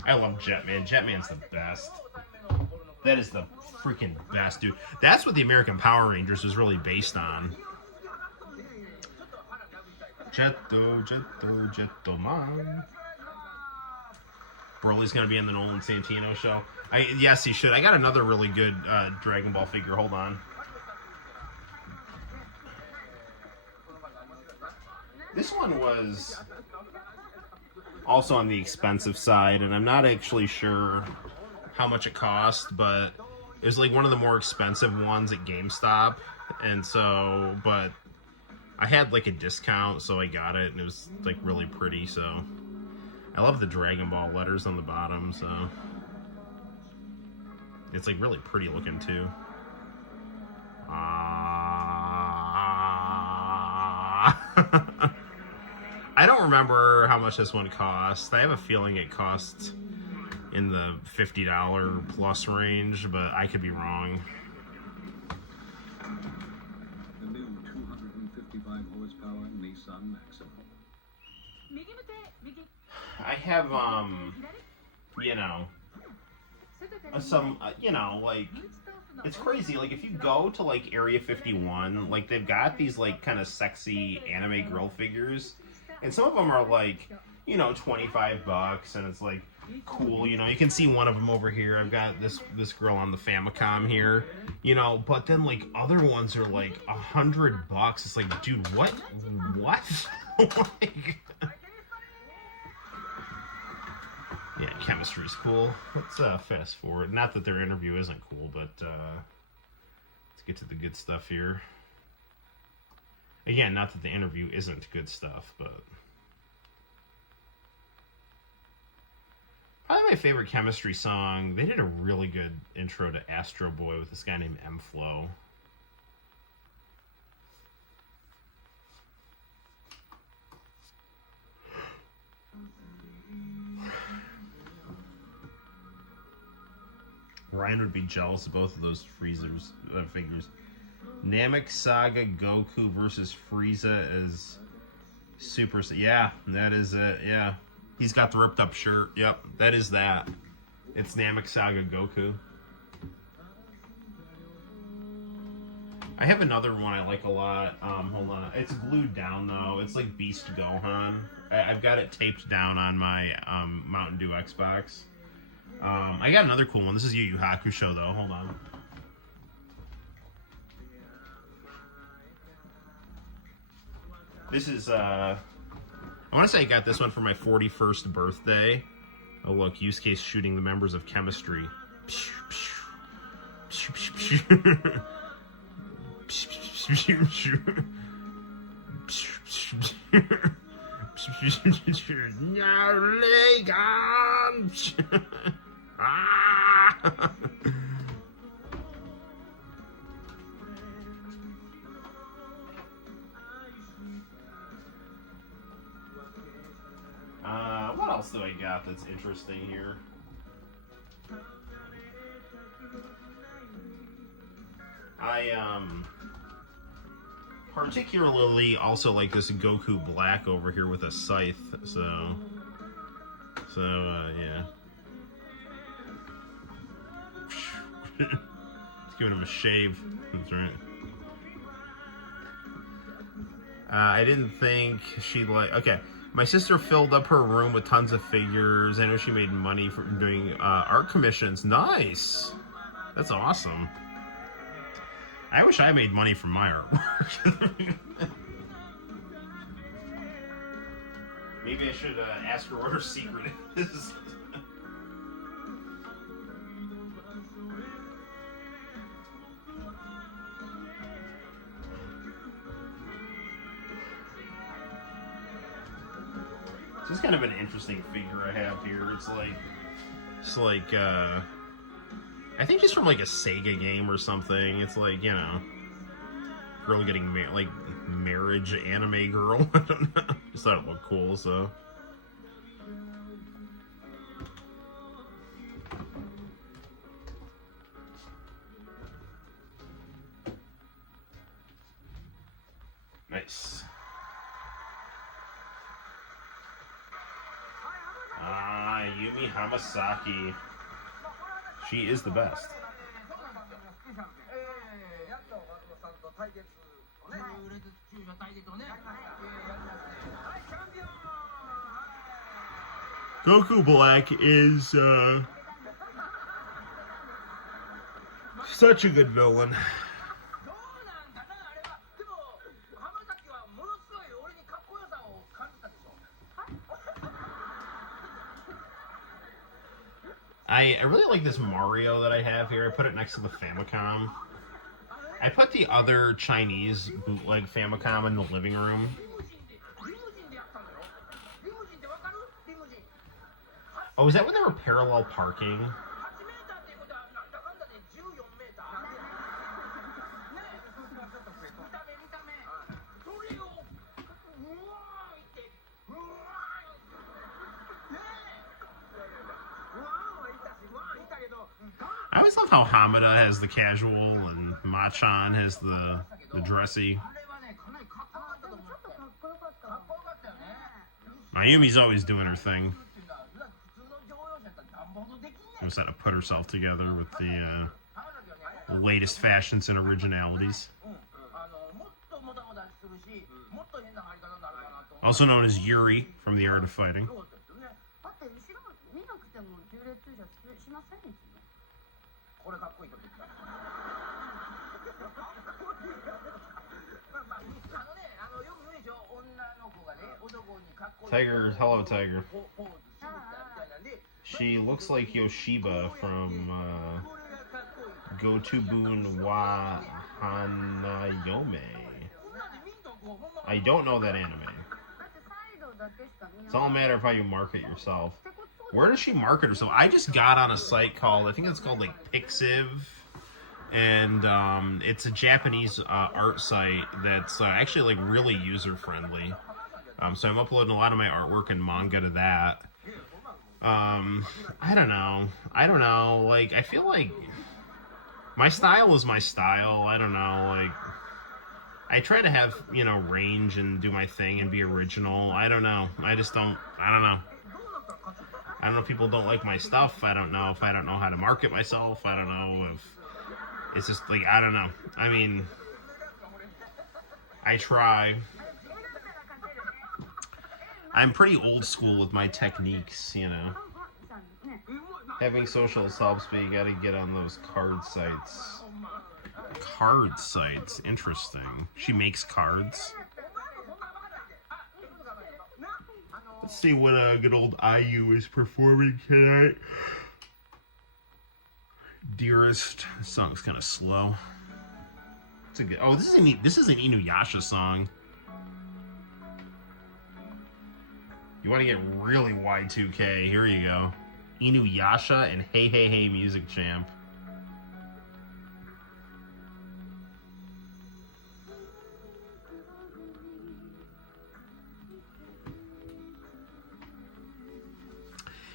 I love Jetman. Jetman's the best. That is the freaking best, dude. That's what the American Power Rangers was really based on. Jetto Man. Broly's gonna be in the Nolan Santino show. Yes, he should. I got another really good Dragon Ball figure. Hold on. This one was also on the expensive side, and I'm not actually sure how much it cost, but it was like one of the more expensive ones at GameStop, and so, but I had like a discount, so I got it, and it was like really pretty. So I love the Dragon Ball letters on the bottom, so it's like really pretty looking too. I don't remember how much this one cost. I have a feeling it costs in the $50 plus range, but I could be wrong. The new 255 horsepower Nissan Maxima. I have, some, like, it's crazy. Like, if you go to, like, Area 51, like, they've got these, like, kind of sexy anime girl figures, and some of them are, like, $25, and it's, like, cool. You can see one of them over here. I've got this girl on the Famicom here, but then, like, other ones are, like, $100. It's like, dude, what? Like, yeah, chemistry is cool. Let's fast forward. Not that their interview isn't cool, but let's get to the good stuff here. Again, not that the interview isn't good stuff, but probably my favorite Chemistry song. They did a really good intro to Astro Boy with this guy named M-Flow. Ryan would be jealous of both of those figures. Namek Saga Goku versus Frieza as Super. Yeah, that is it. Yeah, he's got the ripped up shirt. Yep, that is that. It's Namek Saga Goku. I have another one I like a lot. Hold on, it's glued down though. It's like Beast Gohan. I've got it taped down on my Mountain Dew Xbox. I got another cool one. This is Yu Yu Hakusho though. Hold on. This is I want to say I got this one for my 41st birthday. Oh look, Yusuke's shooting the members of Chemistry. What else do I got that's interesting here? I particularly also like this Goku Black over here with a scythe, so yeah. Just giving him a shave. That's right. I didn't think she'd like... Okay. My sister filled up her room with tons of figures. I know she made money from doing art commissions. Nice! That's awesome. I wish I made money from my artwork. Maybe I should ask her what her secret is. This is kind of an interesting figure I have here. It's like I think she's from like a Sega game or something. It's like, you know, girl getting like marriage anime girl. I don't know. Just thought it looked cool, so. Nice. Yumi Hamasaki. She is the best. Goku Black is such a good villain. I really like this Mario that I have here. I put it next to the Famicom. I put the other Chinese bootleg Famicom in the living room. Oh, is that when they were parallel parking? I always love how Hamada has the casual and Machan has the dressy. Mayumi's always doing her thing. Just had to put herself together with the latest fashions and originalities. Also known as Yuri from The Art of Fighting. Tiger, hello Tiger. She looks like Yoshiba from Gotobun wa Hanayome. I don't know that anime. It's all a matter of how you market yourself. Where does she market herself? I just got on a site called, I think it's called like Pixiv, and it's a Japanese art site that's actually like really user friendly. So I'm uploading a lot of my artwork and manga to that. I don't know. Like, I feel like my style is my style. I don't know. Like, I try to have, you know, range and do my thing and be original. I don't know. I don't know. I don't know if people don't like my stuff. I don't know if I don't know how to market myself. I don't know if it's just like, I don't know. I mean, I try. I'm pretty old school with my techniques, you know. Having socials helps, but you gotta get on those card sites. Card sites? Interesting. She makes cards. Let's see what good old IU is performing tonight. Dearest. This song's kind of slow. It's a good. Oh, this is an Inuyasha song. You want to get really Y2K? Here you go. Inuyasha and Hey Hey Hey Music Champ.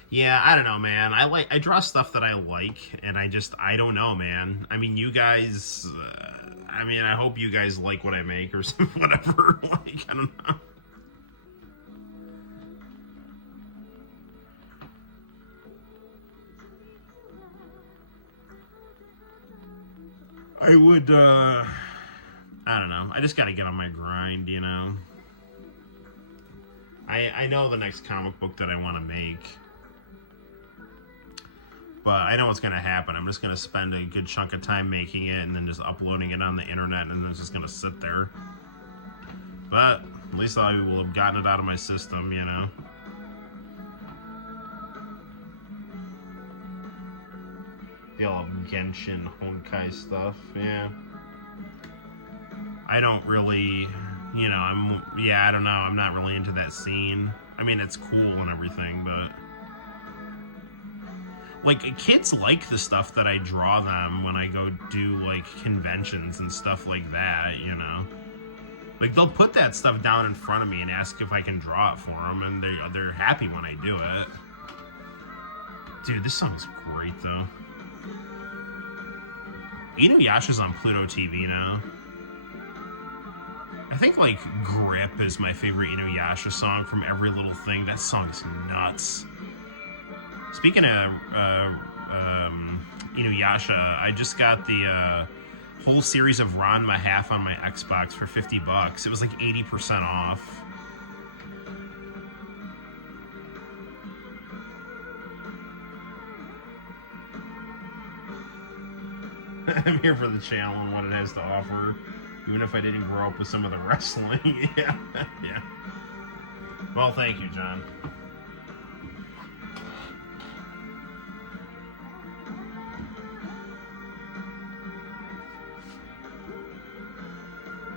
Yeah, I don't know, man. I draw stuff that I like, and I don't know, man. I mean, you guys, I hope you guys like what I make or something, whatever. Like, I don't know. I would, I don't know. I just gotta get on my grind, you know? I know the next comic book that I want to make. But I know what's going to happen. I'm just going to spend a good chunk of time making it and then just uploading it on the internet, and then it's just going to sit there. But at least I will have gotten it out of my system, you know? The all Genshin Honkai stuff, yeah. I don't really, you know, I don't know. I'm not really into that scene. I mean, it's cool and everything, but... Like, kids like the stuff that I draw them when I go do, like, conventions and stuff like that, you know? Like, they'll put that stuff down in front of me and ask if I can draw it for them, and they're happy when I do it. Dude, this song's great, though. Inuyasha's on Pluto TV now. I think, like, Grip is my favorite Inuyasha song from Every Little Thing. That song's nuts. Speaking of Inuyasha, I just got the whole series of Ranma half on my Xbox for $50. It was like 80% off. I'm here for the channel and what it has to offer, even if I didn't grow up with some of the wrestling. Yeah, yeah. Well, thank you, John.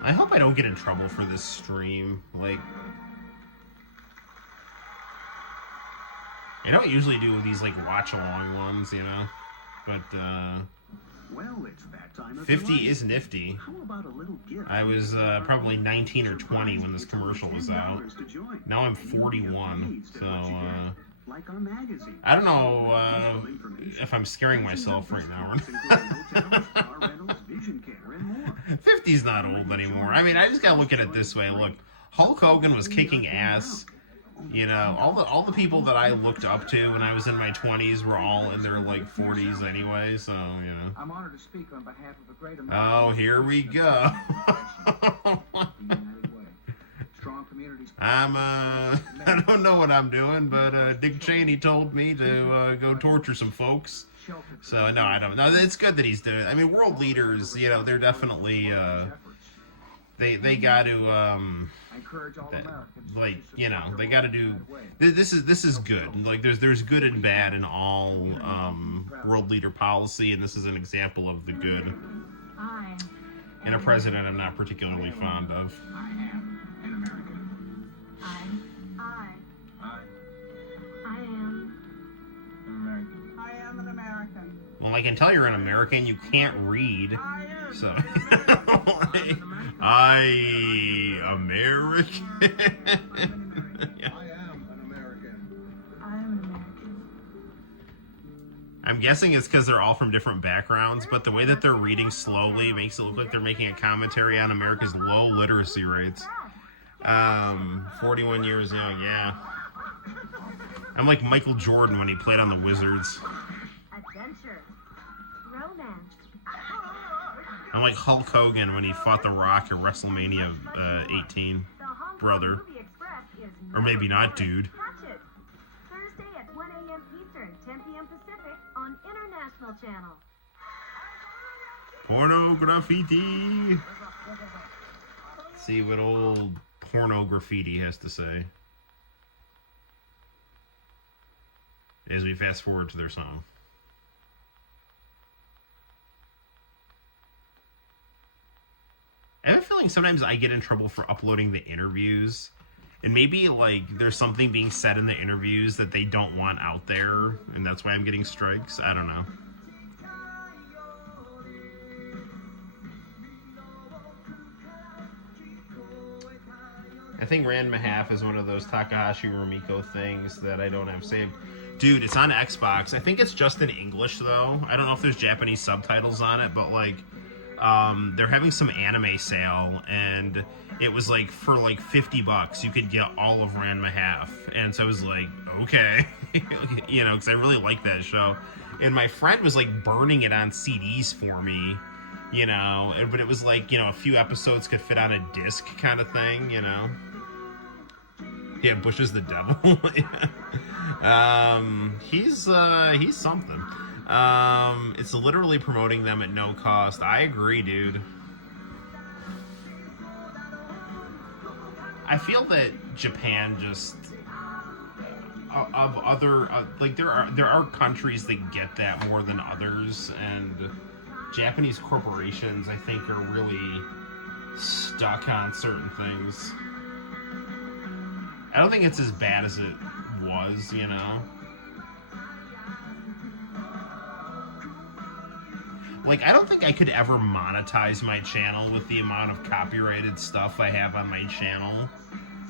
I hope I don't get in trouble for this stream. Like, I don't usually do these, like, watch-along ones, you know? But, Well, it's that time of 50 the is nifty. How about a little gift? I was probably 19 or 20 when this commercial was out. Now I'm 41, so, like our magazine. I don't know if I'm scaring myself right now. 50's not old anymore. I mean, I just gotta look at it this way. Look, Hulk Hogan was kicking ass. You know, all the people that I looked up to when I was in my 20s were all in their, like, 40s anyway, so, you know. I'm honored to speak on behalf of a great American. Oh, here we go. Strong communities. I don't know what I'm doing, but Dick Cheney told me to go torture some folks. So, no, I don't. No, it's good that he's doing it. I mean, world leaders, you know, they're definitely, they got to, like, you know, they got to do. This is good. Like, there's good and bad in all world leader policy, and this is an example of the good. And a president I'm not particularly fond of. I am an American. I am I can tell you're an American. You can't read, so I American. Yeah. I am an American. I am an American. I'm guessing it's because they're all from different backgrounds, but the way that they're reading slowly makes it look like they're making a commentary on America's low literacy rates. 41 years young, yeah. I'm like Michael Jordan when he played on the Wizards. Adventure. Romance. I'm like Hulk Hogan when he fought The Rock at WrestleMania 18. The Hong Kong Brother. Movie Express is Or maybe not, dude. Catch it. Thursday at 1 a.m. Eastern, 10 p.m. Pacific on International Channel. Porno graffiti. Let's see what old porno graffiti has to say as we fast forward to their song. I have a feeling sometimes I get in trouble for uploading the interviews, and maybe like there's something being said in the interviews that they don't want out there, and that's why I'm getting strikes. I don't know. I think Ranma Half is one of those Takahashi Rumiko things that I don't have saved. Dude, it's on Xbox. I think it's just in English, though. I don't know if there's Japanese subtitles on it, but, like, they're having some anime sale, and it was, like, for, like, $50, you could get all of Ranma Half. And so I was like, okay. You know, because I really like that show. And my friend was, like, burning it on CDs for me, you know. But it was, like, you know, a few episodes could fit on a disc kind of thing, you know. Yeah, Bush is the devil. He's something. It's literally promoting them at no cost. I agree, dude. I feel that Japan just of other like there are countries that get that more than others, and Japanese corporations I think are really stuck on certain things. I don't think it's as bad as it was, you know? Like, I don't think I could ever monetize my channel with the amount of copyrighted stuff I have on my channel.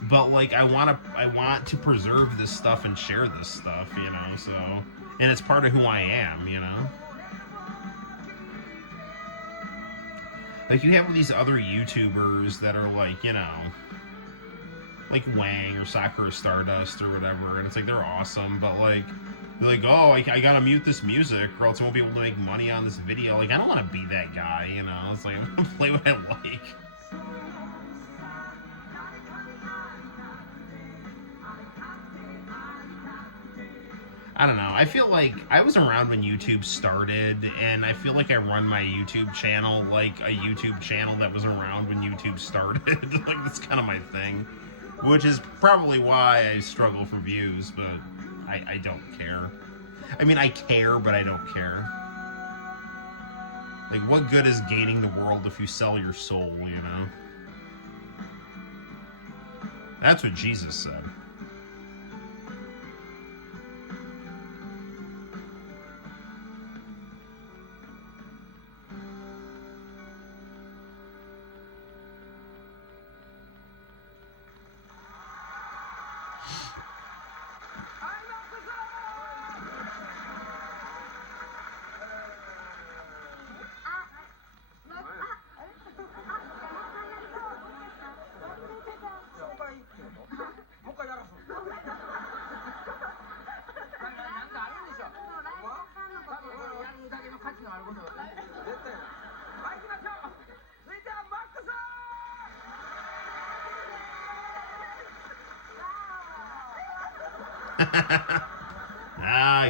But, like, I want to preserve this stuff and share this stuff, you know, so... And it's part of who I am, you know? Like, you have these other YouTubers that are, like, you know... like Wang or Sakura Stardust or whatever, and it's like they're awesome, but like they're like, oh, I gotta mute this music or else I won't be able to make money on this video. Like, I don't want to be that guy, you know. It's like I'm gonna play what I like. I don't know. I feel like I was around when YouTube started, and I feel like I run my YouTube channel like a YouTube channel that was around when YouTube started. Like, that's kind of my thing. Which is probably why I struggle for views, but I don't care. I mean, I care, but I don't care. Like, what good is gaining the world if you sell your soul, you know? That's what Jesus said.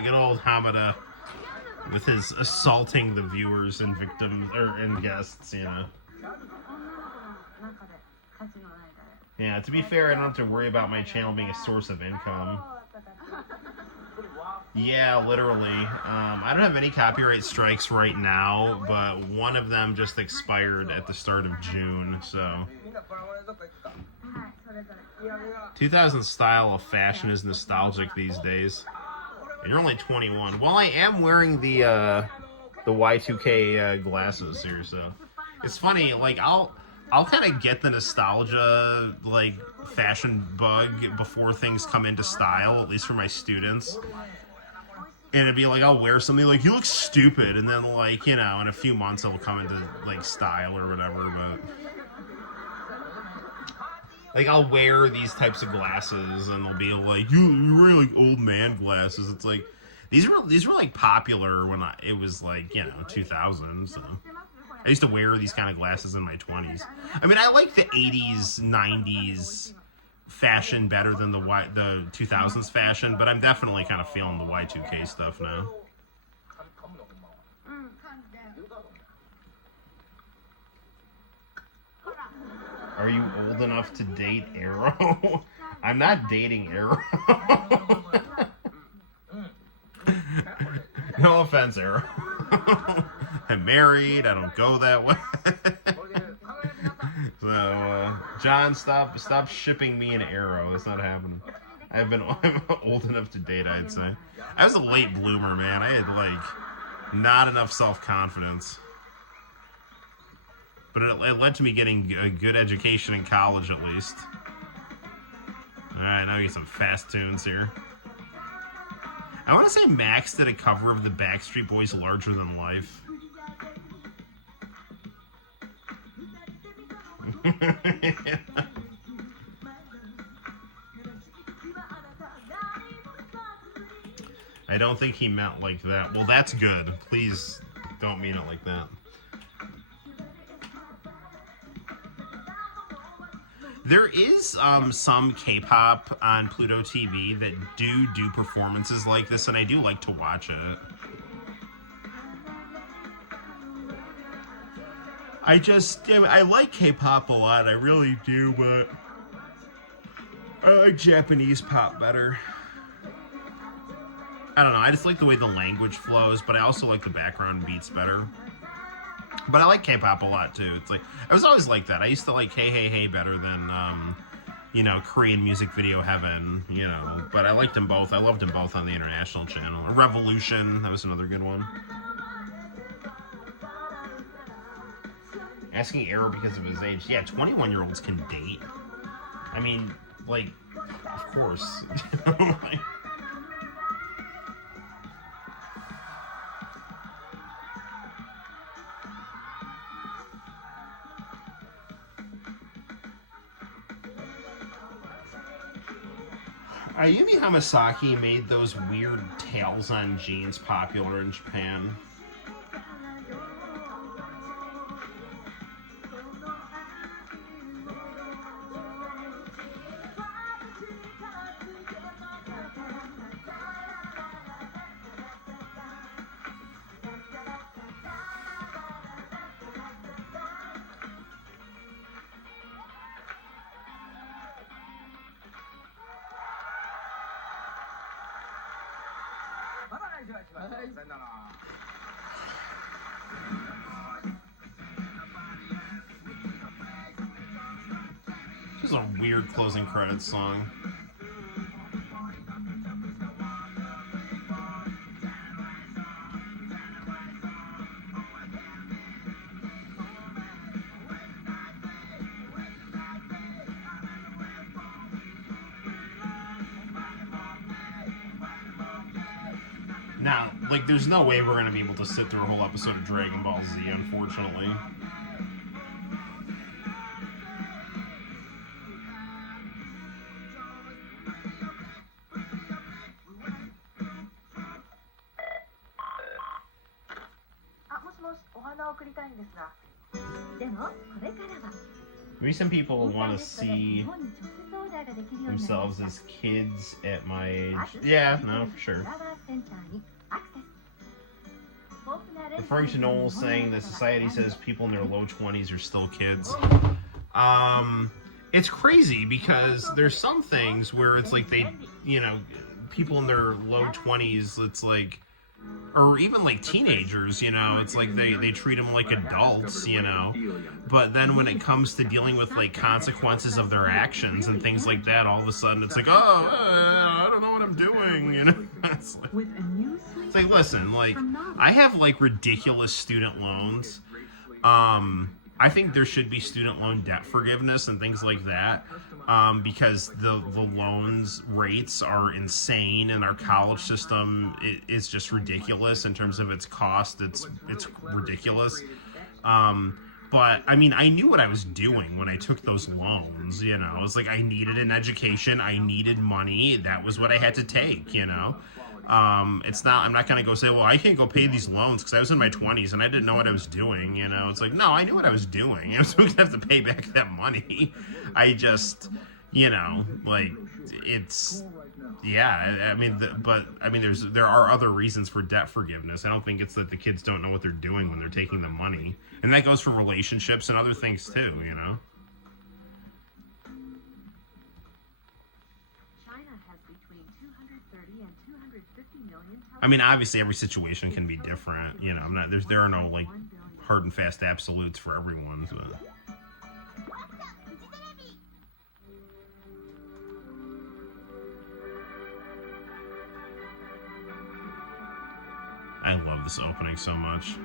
Good old Hamada with his assaulting the viewers and victims and guests, you know. Yeah, to be fair, I don't have to worry about my channel being a source of income. Yeah, literally. I don't have any copyright strikes right now, but one of them just expired at the start of June, so... 2000 style of fashion is nostalgic these days. And you're only 21. Well, I am wearing the the Y2K glasses here. So it's funny. Like I'll kind of get the nostalgia like fashion bug before things come into style, at least for my students. And it'd be like I'll wear something like you look stupid, and then like in a few months it'll come into like style or whatever. But like I'll wear these types of glasses, and they'll be like you wear like old man glasses. It's like these were like popular when it was like 2000. So I used to wear these kind of glasses in my 20s. I mean, I like the 80s, 90s fashion better than the 2000s fashion, but I'm definitely kind of feeling the Y2K stuff now. Are you old enough to date Arrow? I'm not dating Arrow. No offense, Arrow. I'm married. I don't go that way. So, John, stop shipping me an Arrow. It's not happening. I'm old enough to date, I'd say. I was a late bloomer, man. I had, like, not enough self-confidence. But it led to me getting a good education in college, at least. Alright, now we get some fast tunes here. I want to say Max did a cover of the Backstreet Boys' Larger Than Life. I don't think he meant like that. Well, that's good. Please don't mean it like that. There is some K-pop on Pluto TV that do performances like this, and I do like to watch it. I like K-pop a lot, I really do, but I like Japanese pop better. I don't know, I just like the way the language flows, but I also like the background beats better. But I like K-pop a lot, too. It's like, I was always like that. I used to like Hey Hey Hey better than, Korean music video heaven, But I liked them both. I loved them both on the international channel. Revolution, that was another good one. Asking Arrow because of his age. Yeah, 21-year-olds can date. I mean, like, of course. Ayumi Hamasaki made those weird tails on jeans popular in Japan. This is a weird closing credits song. Now, like, there's no way we're going to be able to sit through a whole episode of Dragon Ball Z, unfortunately. Maybe some people want to see themselves as kids at my age. Yeah, no, for sure. Referring to Noel saying that society says people in their low 20s are still kids. It's crazy because there's some things where it's like they, people in their low 20s, it's like, or even like teenagers, it's like they treat them like adults, but then when it comes to dealing with like consequences of their actions and things like that, all of a sudden it's like, oh, I don't know what I'm doing, With a new It's like, listen, like, I have, like, ridiculous student loans. I think there should be student loan debt forgiveness and things like that, because the loans rates are insane, and our college system is just ridiculous in terms of its cost. It's ridiculous. But, I mean, I knew what I was doing when I took those loans, you know. It's like I needed an education. I needed money. That was what I had to take, you know. I'm not going to go say, well, I can't go pay these loans because I was in my 20s and I didn't know what I was doing, you know. It's like, no, I knew what I was doing. I was going to have to pay back that money. I just, you know, like, it's... Yeah, I mean, there are other reasons for debt forgiveness. I don't think it's that the kids don't know what they're doing when they're taking the money, and that goes for relationships and other things too. You know. China has between 230 and 250 million. I mean, obviously, every situation can be different. You know, there are no like hard and fast absolutes for everyone. But. I love this opening so much.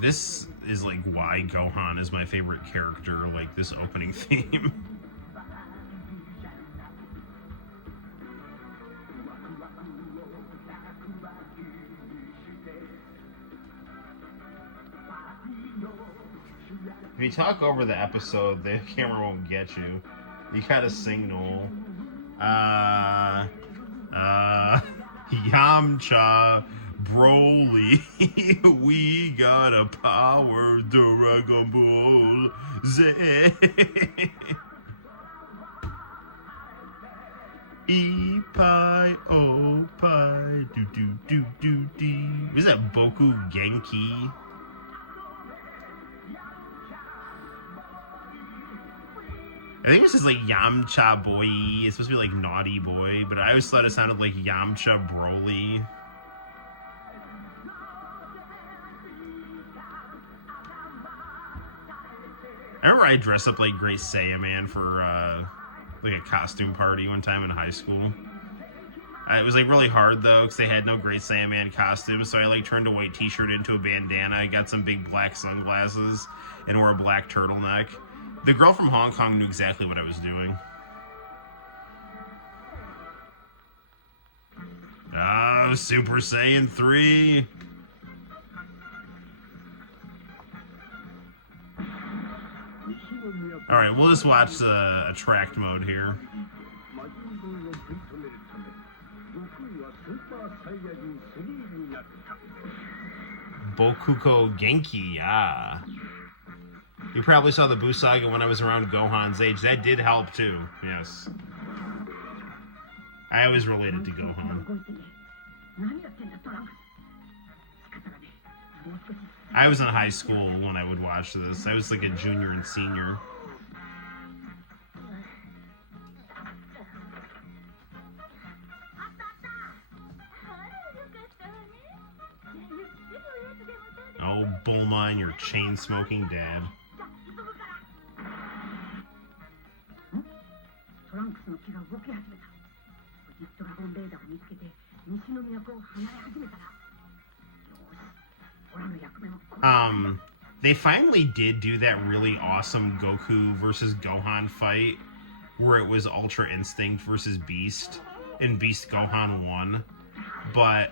This is like why Gohan is my favorite character, like this opening theme. If you talk over the episode, the camera won't get you. You gotta sing, Noel. Yamcha, Broly, we got a power, Dragon Ball Z. E-Pi, O-Pi, do-do-do-do-dee. Is that Boku Genki? I think this is like Yamcha Boy. It's supposed to be like Naughty Boy, but I always thought it sounded like Yamcha Broly. I remember I dressed up like Great Saiyaman for like a costume party one time in high school. It was like really hard though because they had no Great Saiyaman costumes, so I like turned a white t-shirt into a bandana. I got some big black sunglasses and wore a black turtleneck. The girl from Hong Kong knew exactly what I was doing. Oh, Super Saiyan 3. Alright, we'll just watch the attract mode here. Bokuko Genki, ah. You probably saw the Buu Saga when I was around Gohan's age. That did help too, yes. I always related to Gohan. I was in high school when I would watch this. I was like a junior and senior. Oh, Bulma and your chain-smoking dad. They finally did do that really awesome Goku versus Gohan fight where it was Ultra Instinct versus Beast, and Beast Gohan won. But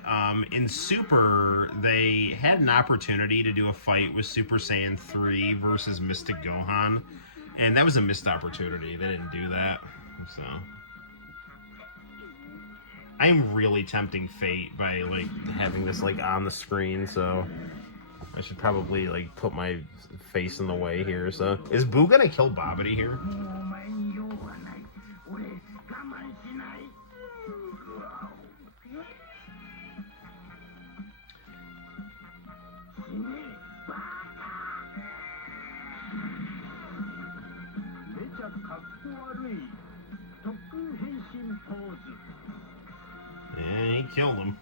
in Super, they had an opportunity to do a fight with Super Saiyan 3 versus Mystic Gohan, and that was a missed opportunity. They didn't do that, so... I'm really tempting fate by, like, having this, like, on the screen, so... I should probably, like, put my face in the way here, so... Is Buu gonna kill Babidi here? Yeah, he killed him.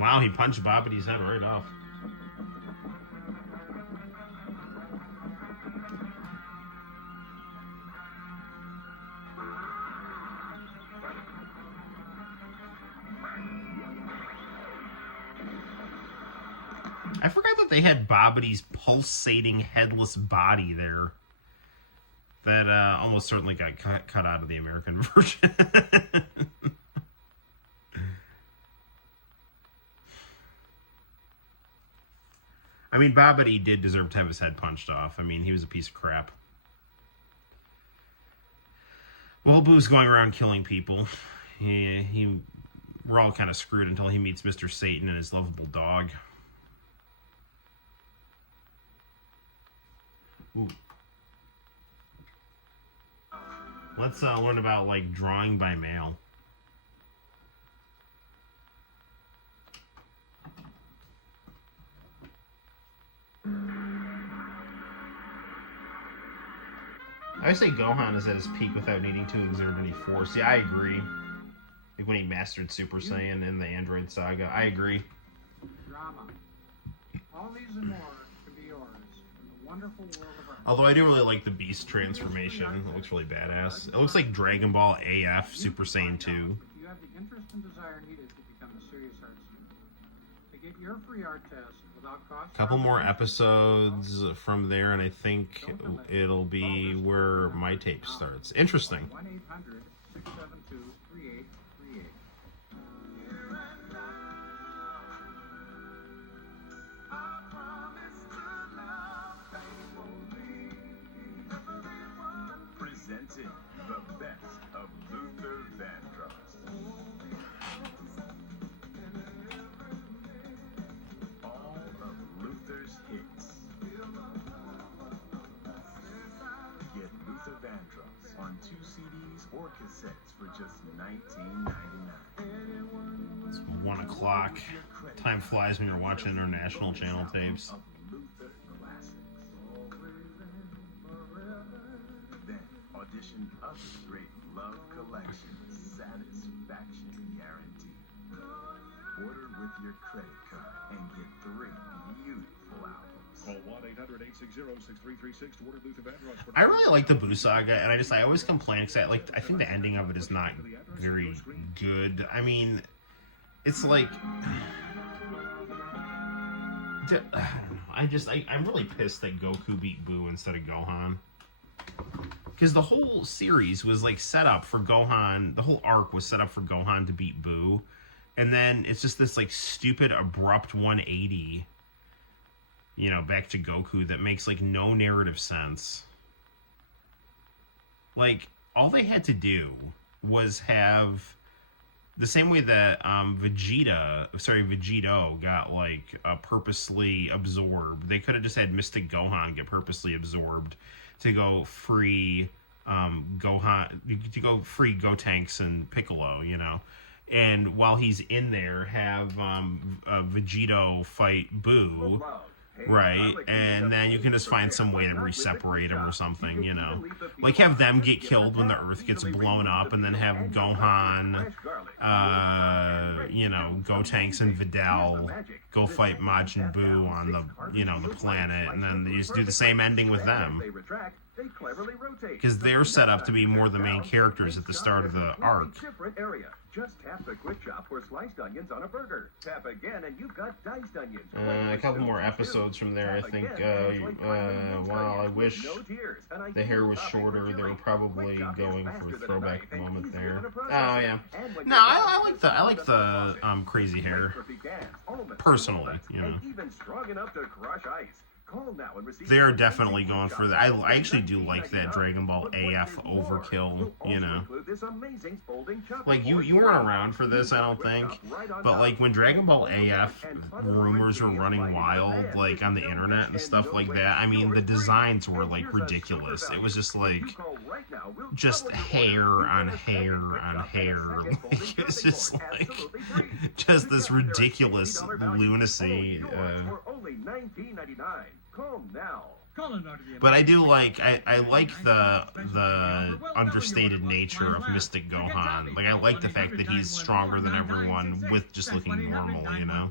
Wow, he punched Bobbity's head right off. I forgot that they had Bobbity's pulsating headless body there. That almost certainly got cut out of the American version. I mean, Bobbity did deserve to have his head punched off. I mean, he was a piece of crap. Well, Boo's going around killing people. We're all kind of screwed until he meets Mr. Satan and his lovable dog. Ooh. Let's learn about, like, drawing by mail. I would say Gohan is at his peak without needing to exert any force. Yeah, I agree. Like when he mastered Super Saiyan in the Android Saga. I agree. Drama. All these and more can be yours in the wonderful world of art. Although I do really like the Beast transformation. It looks really badass. It looks like Dragon Ball AF Super Saiyan 2. If you have the interest and desire needed to become a serious art student, to get your free art test without cost. A couple more episodes from there, and I think it'll be where my tape starts. Interesting. 1-800-672-3838. Presenting the best of Luther Vandross. All of Luther's hits. Get Luther Vandross on 2 CDs or cassettes for just $19.99. It's 1 o'clock. Time flies when you're watching international channel tapes. Of Luther classics. Then audition Upgrade Love Collection Satisfaction Guarantee. Order with your credit card and get 3 beautiful albums. Call 1-800-860-6336 to order Luther Vandross. I really like the Boo Saga, and I always complain because I think the ending of it is not very good. I mean, it's like I don't know. I'm really pissed that Goku beat Boo instead of Gohan. Because the whole series was like set up for Gohan. The whole arc was set up for Gohan to beat Boo, and then it's just this like stupid abrupt 180. You know, back to Goku that makes like no narrative sense. Like all they had to do was have the same way that Vegito got like purposely absorbed. They could have just had Mystic Gohan get purposely absorbed to go free Gotenks and Piccolo, you know. And while he's in there, have Vegito fight Boo. Right, and then you can just find some way to re-separate them or something, you know. Like, have them get killed when the Earth gets blown up, and then have Gohan, you know, Gotenks and Videl go fight Majin Buu on the, you know, the planet, and then they just do the same ending with them. Because they're set up to be more the main characters at the start of the arc. Just tap the quick shop for sliced onions on a burger. Tap again and you've got diced onions. A couple more episodes from there, I think. While I wish the hair was shorter, they were probably going for a throwback moment there. Oh yeah. No, I like the crazy hair. Personally, you know. Even strong enough to crush ice. They are definitely going for that. I actually do like that Dragon Ball AF overkill, you know. Like, you weren't around for this, I don't think. But, like, when Dragon Ball AF rumors were running wild, like, on the internet and stuff like that, I mean, the designs were, like, ridiculous. It was just, like, just hair on hair on hair. Like, it was just, like, just this ridiculous lunacy. only $19.99. Come now. But I do like I like the understated nature of Mystic Gohan. Like I like the fact that he's stronger than everyone with just looking normal, you know.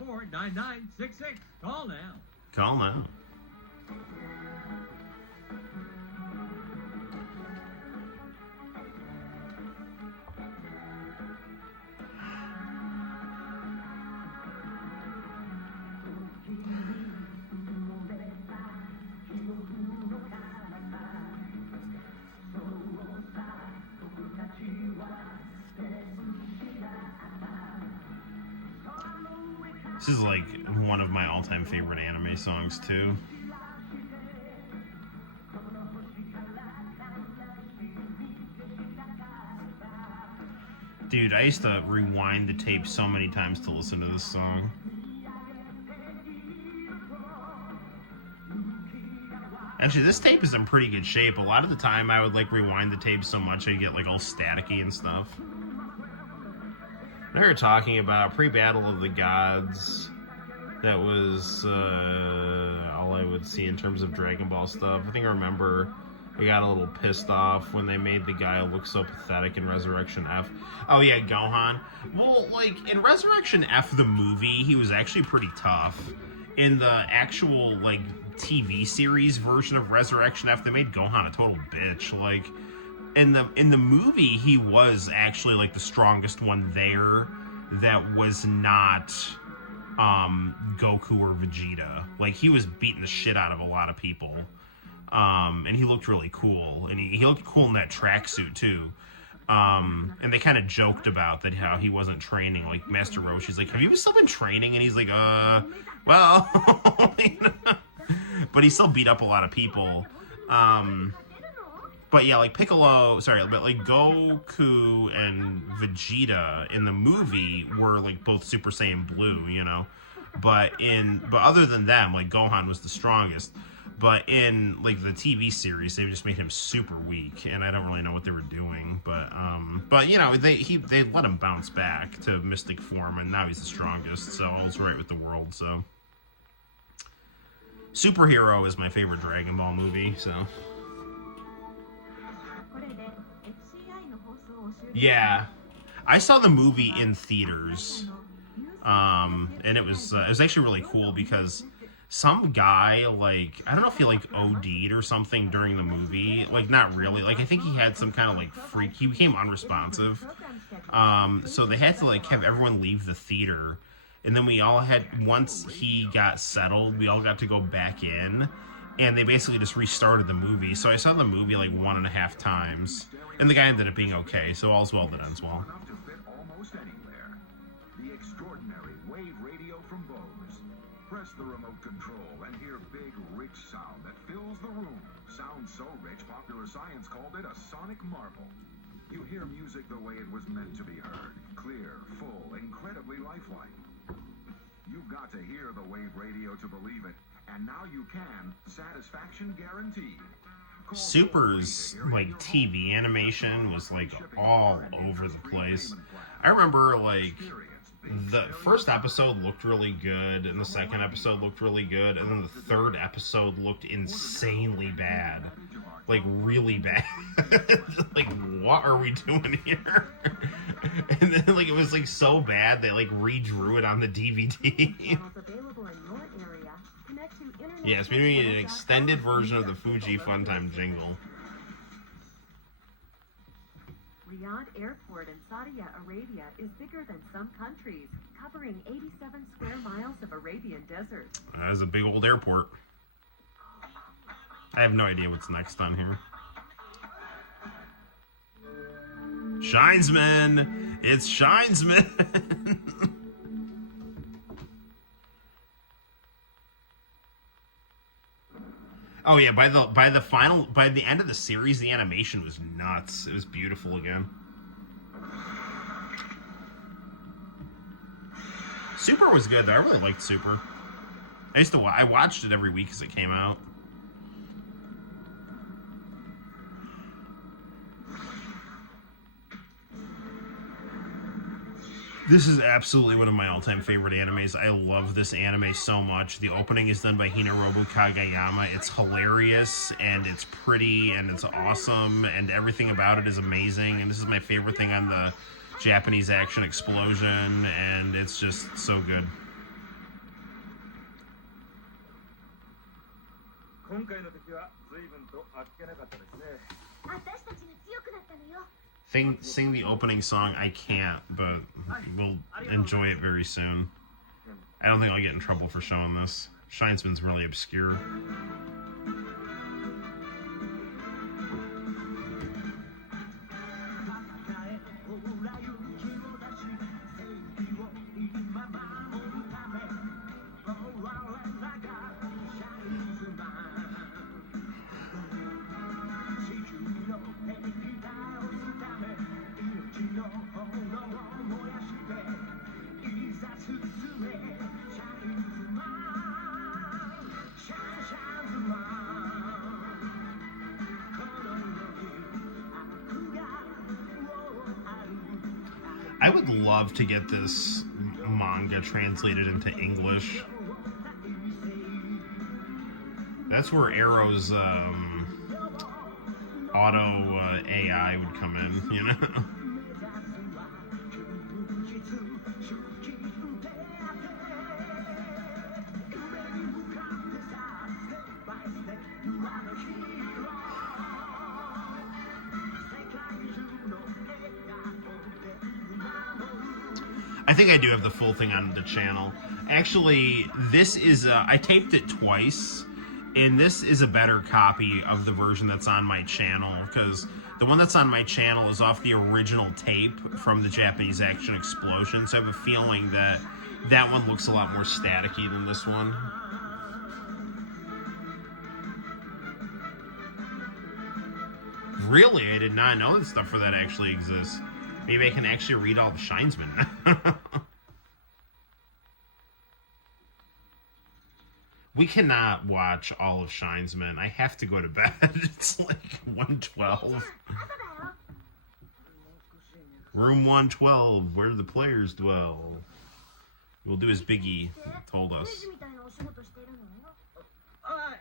Call now. Call now. This is like one of my all-time favorite anime songs too. Dude, I used to rewind the tape so many times to listen to this song. Actually, this tape is in pretty good shape. A lot of the time I would like rewind the tape so much I'd get like all staticky and stuff. They were talking about pre-Battle of the Gods. That was all I would see in terms of Dragon Ball stuff. I think I remember we got a little pissed off when they made the guy look so pathetic in Resurrection F. Oh yeah, Gohan. Well, like, in Resurrection F, the movie, he was actually pretty tough. In the actual, like, TV series version of Resurrection F, they made Gohan a total bitch. Like, in the movie, he was actually like the strongest one there that was not Goku or Vegeta. Like, he was beating the shit out of a lot of people, and he looked really cool, and he looked cool in that tracksuit too. And they kind of joked about that, how he wasn't training. Like, Master Roshi's like, have you still been training? And he's like, well, but he still beat up a lot of people. But yeah, like like Goku and Vegeta in the movie were like both Super Saiyan Blue, you know. But other than them, like, Gohan was the strongest. But in like the TV series, they just made him super weak, and I don't really know what they were doing. But you know, they let him bounce back to mystic form, and now he's the strongest. So all's right with the world. So Superhero is my favorite Dragon Ball movie. So. Yeah, I saw the movie in theaters, and it was actually really cool because some guy, like, I don't know if he like OD'd or something during the movie, like, not really, like, I think he had some kind of like freak, he became unresponsive, so they had to like have everyone leave the theater, and then we all had, once he got settled, we all got to go back in. And they basically just restarted the movie. So I saw the movie like 1.5 times. And the guy ended up being okay. So all's well that ends well. Enough to fit almost anywhere. The extraordinary Wave Radio from Bose. Press the remote control and hear big, rich sound that fills the room. Sound so rich, popular science called it a sonic marvel. You hear music the way it was meant to be heard. Clear, full, incredibly lifelike. You've got to hear the Wave Radio to believe it. And now you can. Satisfaction guaranteed. Super's like TV animation was like all over the place. I remember like the first episode looked really good, and the second episode looked really good, and then the third episode looked insanely bad. Like, really bad. Like, what are we doing here? And then like it was like so bad they like redrew it on the DVD. Yes, we need an extended version of the Fuji Funtime jingle. Riyadh Airport in Saudi Arabia is bigger than some countries, covering 87 square miles of Arabian desert. That is a big old airport. I have no idea what's next on here. Shinesman! It's Shinesman! Oh yeah, by the end of the series, the animation was nuts. It was beautiful again. Super was good though. I really liked Super. I watched it every week as it came out. This is absolutely one of my all-time favorite animes. I love this anime so much. The opening is done by Hinorobu Kageyama. It's hilarious, and it's pretty, and it's awesome, and everything about it is amazing. And this is my favorite thing on the Japanese action explosion, and it's just so good. Sing the opening song. I can't, but we'll enjoy it very soon. I don't think I'll get in trouble for showing this. Shinesman's really obscure. I would love to get this manga translated into English. That's where Arrow's auto AI would come in, you know? I think I do have the full thing on the channel. Actually, this is, I taped it twice, and this is a better copy of the version that's on my channel, because the one that's on my channel is off the original tape from the Japanese Action Explosion, so I have a feeling that that one looks a lot more staticky than this one. Really? I did not know that stuff for that actually exists. Maybe I can actually read all the Shinesman. We cannot watch all of Shinesman. I have to go to bed. It's like 1:12. Room 112, where the players dwell. We'll do as Biggie told us. I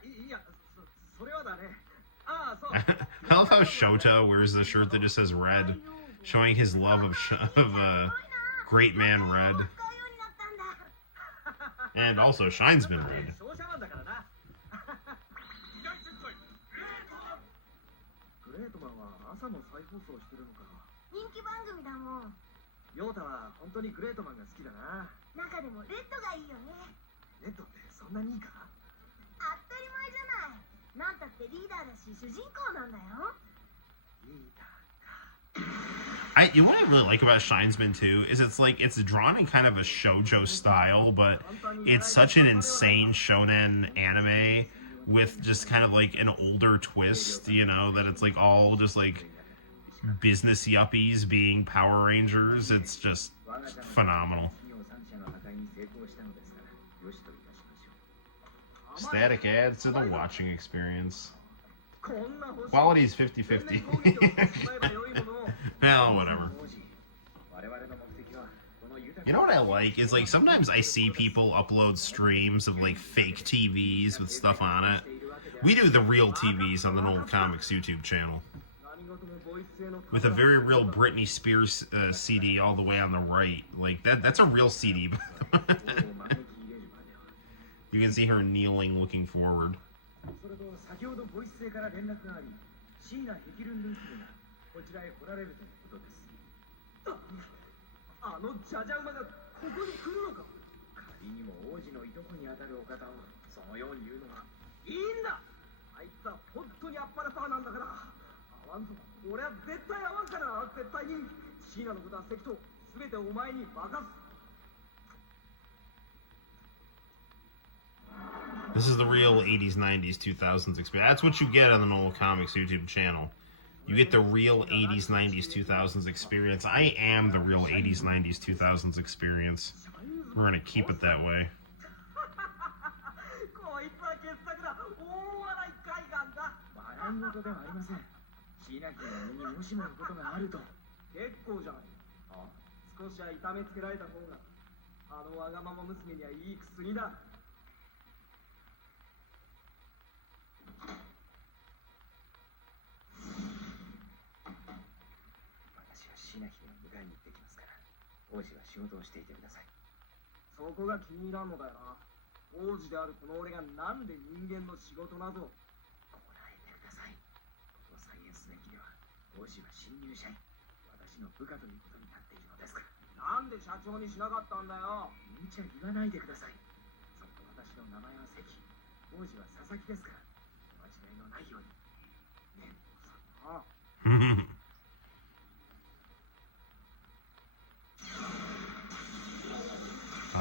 love how Shota wears the shirt that just says red, showing his love of Great Man Red. And also Shinesman Red. You know what I really like about Shinesman too is it's drawn in kind of a shoujo style, but it's such an insane shonen anime with just kind of like an older twist, you know, that it's like all just like business yuppies being Power Rangers. It's just phenomenal. Static adds to the watching experience. Quality's 50-50. Well, whatever. You know what I like is like sometimes I see people upload streams of like fake TVs with stuff on it. We do the real TVs on the Noel ComiX YouTube channel. With a very real Britney Spears CD all the way on the right. Like that's a real CD. You can see her kneeling looking forward. This is the real 80s, 90s, 2000s experience. That's what you get on the Noel ComiX YouTube channel. You get the real 80s, 90s, 2000s experience. I am the real 80s, 90s, 2000s experience. We're going to keep it that way. 少しは痛めつけられた方があのわがまま娘にはいい薬だ。私は椎名姫を迎えに行ってきますから、王子は仕事をしていてください。そこが気に入らんのだよな。王子であるこの俺がなんで人間の仕事など。こらえてください。このサイエンス電機では王子は新入社員、私の部下ということになっているのですから。なんで社長にしなかったんだよ。無茶言わないでください。そっと私の名前は関、王子は佐々木ですから、お間違いのないように。ねえ、さあ。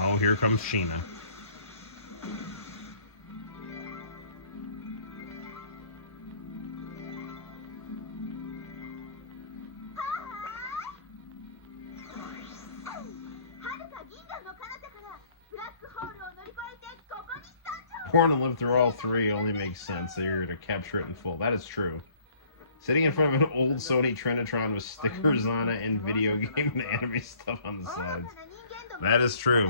Oh, here comes Sheena. Born to live through all three only makes sense. They're to capture it in full. That is true. Sitting in front of an old Sony Trinitron with stickers on it and video game and anime stuff on the sides. That is true.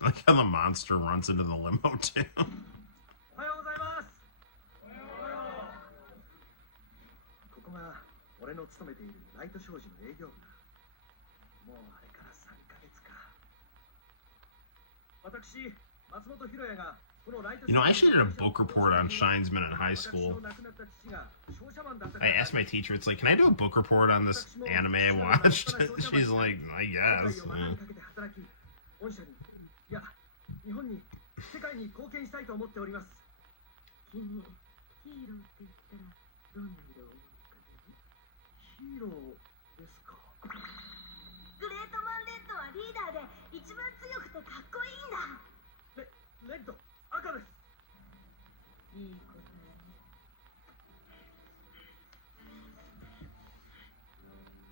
I like how the monster runs into the limo too. おはようございます。ここが俺の勤めているライト商事の営業部だ。もうあれから3ヶ月か。私、松本博也がこのライト。You know, I actually did a book report on Shinesman in high school. I asked my teacher, it's like, can I do a book report on this anime I watched? She's like, I guess. Yeah. いや、日本に世界に貢献したいと思っております。君、ヒーローって言ったらどんな色を思い浮かべる？ヒーローですか。グレートマンレッドはリーダーで一番強くてかっこいいんだ。レッド、赤です。いい答えね。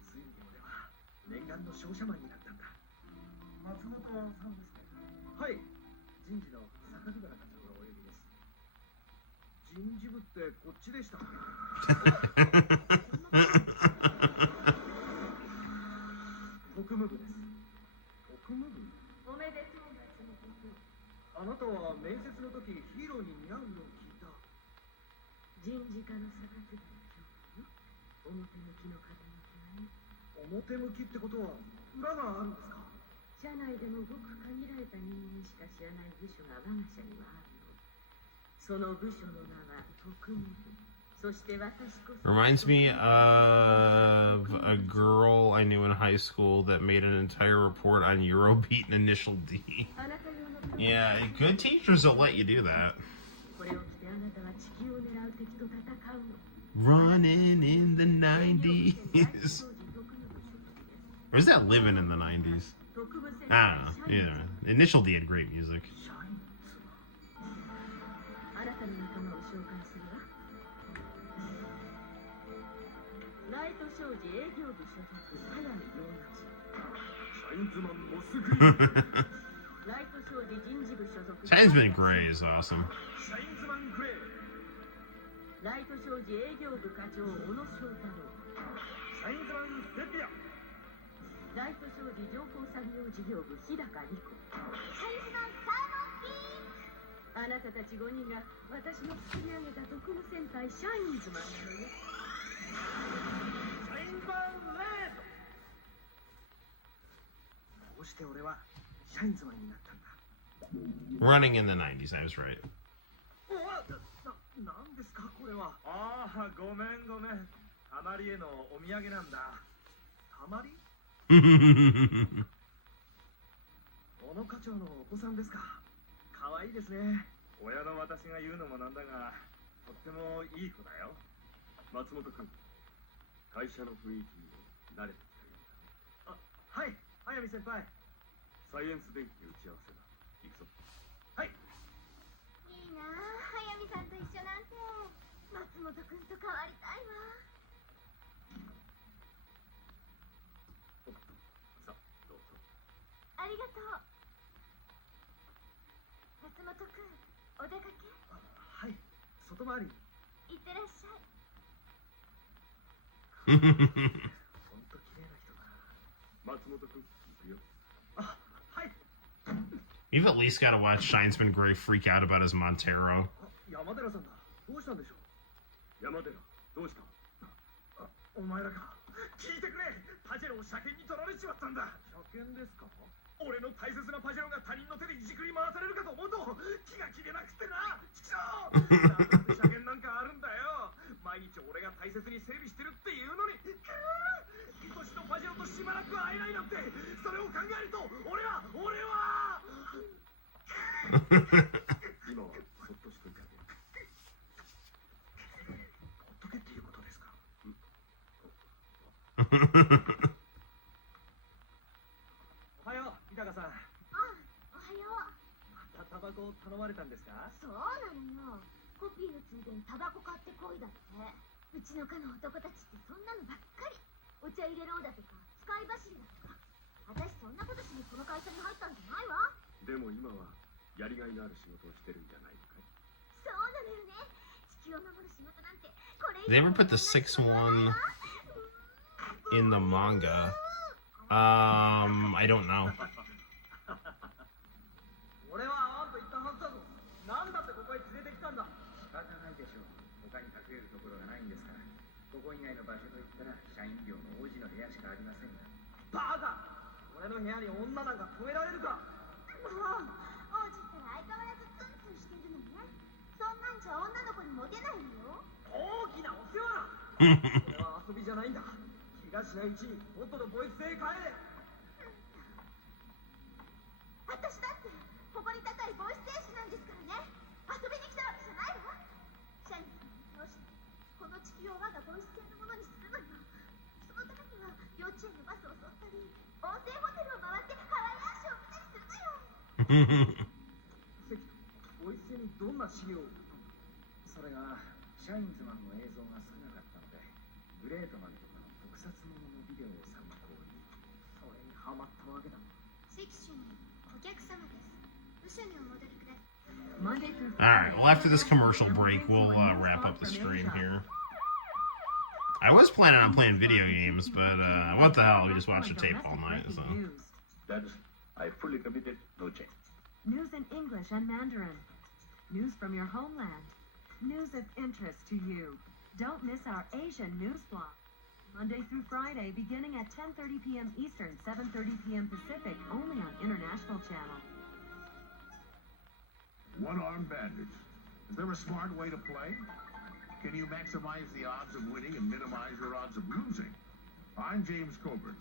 ついに俺は念願の商社マンになったんだ。松本さんですか。はい、人事の榊原課長がお呼びです。人事部ってこっちでした。国務部です。国務部？おめでとう、松本君。あなたは面接の時ヒーローに似合うのを聞いた。人事課の榊原教授よ。表向きの方向きはね。表向きってことは裏があるんですか？社内でもごく限られた人間しか知らない部署が我が社にはあるの。その部署の名は特務部。そして私こそ。Reminds me of a girl I knew in high school that made an entire report on Eurobeat and Initial D. Yeah, good teachers will let you do that. Running in the 90s. Or is that living in the 90s? I don't know. Yeah. Initial D had great music. あなたの仲間を紹介するわ。ライト商事営業部所属早見洋一。シャインズマンモスグリーン。ライト商事人事部所属。Shinesman Gray is awesome. シャインズマングレー。ライト商事営業部課長小野翔太郎。シャインズマンセピア。ライト商事情報産業事業部日高理子。シャインズマンサーモンピー。あなたたち5人が私の作り上げた特務戦隊シャインズマンなのよ。シャインズマンレッド。こうして俺はシャインズマンになったんだ。Running in the 90s, I was right. なんですかこれは。ああ、ごめんごめん。たまりへのお土産なんだ。たまり？小野課長のお子さんですか。可愛いですね。親の私が言うのもなんだが、とってもいい子だよ。松本君、会社の雰囲気に慣れてきたようだ。はい、早見先輩。サイエンス電気打ち合わせだ。はい。いいなあ、速水さんと一緒なんて。松本くんと変わりたいわ。さあ、どうぞ。ありがとう。松本くん、お出かけ？はい、外回り。いってらっしゃい。ほんと綺麗な人だな。松本くん、行くよ。あ、はい。 You've at least got to watch Shinesman Gray freak out about his Montero. 山寺さんだ。どうしたんでしょう。山寺、どうした。お前らか。聞いてくれ。パジェロを車検に取られちまったんだ。車検ですか。俺の大切なパジェロが他人の手でいじくり回されるかと思うと気が気でなくってな。ちくしょう。なんで車検なんかあるんだよ。毎日俺が大切に整備してるっていうのに。愛しのパジェロとしばらく会えないなんて。それを考えると俺は今はそっとしといてあげる。ほっとけっていうことですか。おはよう、日高さん。あ、おはよう。またタバコを頼まれたんですか。そうなのよ。コピーのついでにタバコ買ってこいだって。うちの課の男たちってそんなのばっかり。お茶入れろだとか使い走りだとか。私そんなことしにこの会社に入ったんじゃないわ。でも今はやりがいのある仕事をしてるんじゃないのかい。そうなのよね。地球を守る仕事なんてこれ They ever put the 6-1 in the manga? I don't know. 俺は会わんと言ったはずだぞ。なんだってここへ連れてきたんだ。仕方ないでしょう。他に隠れるところがないんですから。ここ以外の場所といったら社員寮の王子の部屋しかありませんが。バカ。俺の部屋に女なんか止められるか。もう王子ったら相変わらずツンツンしてるのね。そんなんじゃ女の子にモテないのよ。大きなお世話だ。これは遊びじゃないんだ。気がしないうちにとっととボイスへ帰れ。私だって誇り高いボイス天使なんですからね。遊びに来たわけじゃないわ。社員さんにどうしてこの地球を我がボイス系のものにするのよ。そのためには幼稚園のバスを襲ったり温泉ホテルを回ってハワイアンショーを見たりするのよ。関ボイス系にどんな資料を。それがシャインズマンの映像が少なかったので、グレートマンとかの特撮もののビデオを参考に。それにハマったわけだ。関主任、お客様です。部署にお戻りください。Alright, well, after this commercial break, we'll wrap up the stream here. I was planning on playing video games, but what the hell, we just watched the tape all night, so. That's I fully committed, no change. News in English and Mandarin. News from your homeland. News of interest to you. Don't miss our Asian news block. Monday through Friday, beginning at 10:30 p.m. Eastern, 7:30 p.m. Pacific, only on International Channel. One-armed bandits. Is there a smart way to play? Can you maximize the odds of winning and minimize your odds of losing? I'm James Coburn.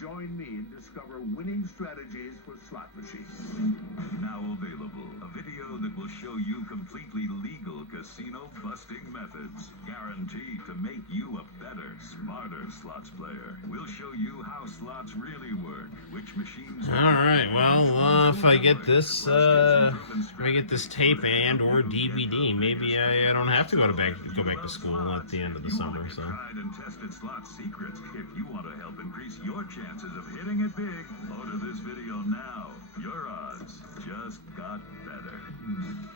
Join me and discover winning strategies for slot machines. Now available, a video that will show you completely legal casino busting methods, guaranteed to make you a better, smarter slots player. We'll show you how slots really work, which machines. All right, well, if I get this, tape and/or DVD, maybe I don't have to go back to school at the end of the summer. So. Tried and tested slot secrets. If you want to help increase your chances of hitting it big, order this video now. Your odds just got better.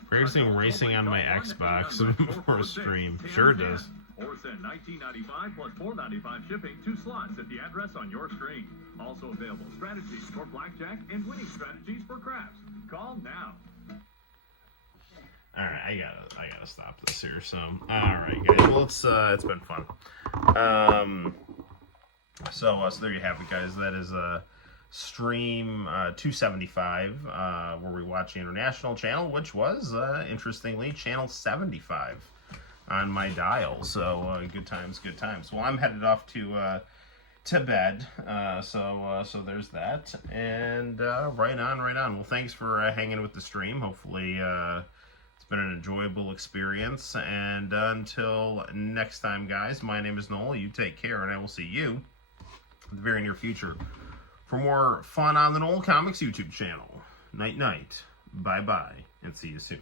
Practicing racing on my Xbox before a stream. Sure it does. Or send $19.95 plus $4.95 shipping to slots at the address on your screen. Also available strategies for blackjack and winning strategies for craps. Call now. All right, I gotta stop this here. So, all right, guys. Well, it's been fun. So there you have it, guys. That is stream 275, where we watch the international channel, which was interestingly channel 75 on my dial. So good times, good times. Well, I'm headed off to bed. So there's that. And right on. Well, thanks for hanging with the stream. Hopefully it's been an enjoyable experience. And until next time, guys, my name is Noel. You take care, and I will see you in the very near future for more fun on the Noel ComiX YouTube channel. night, bye-bye, and see you soon.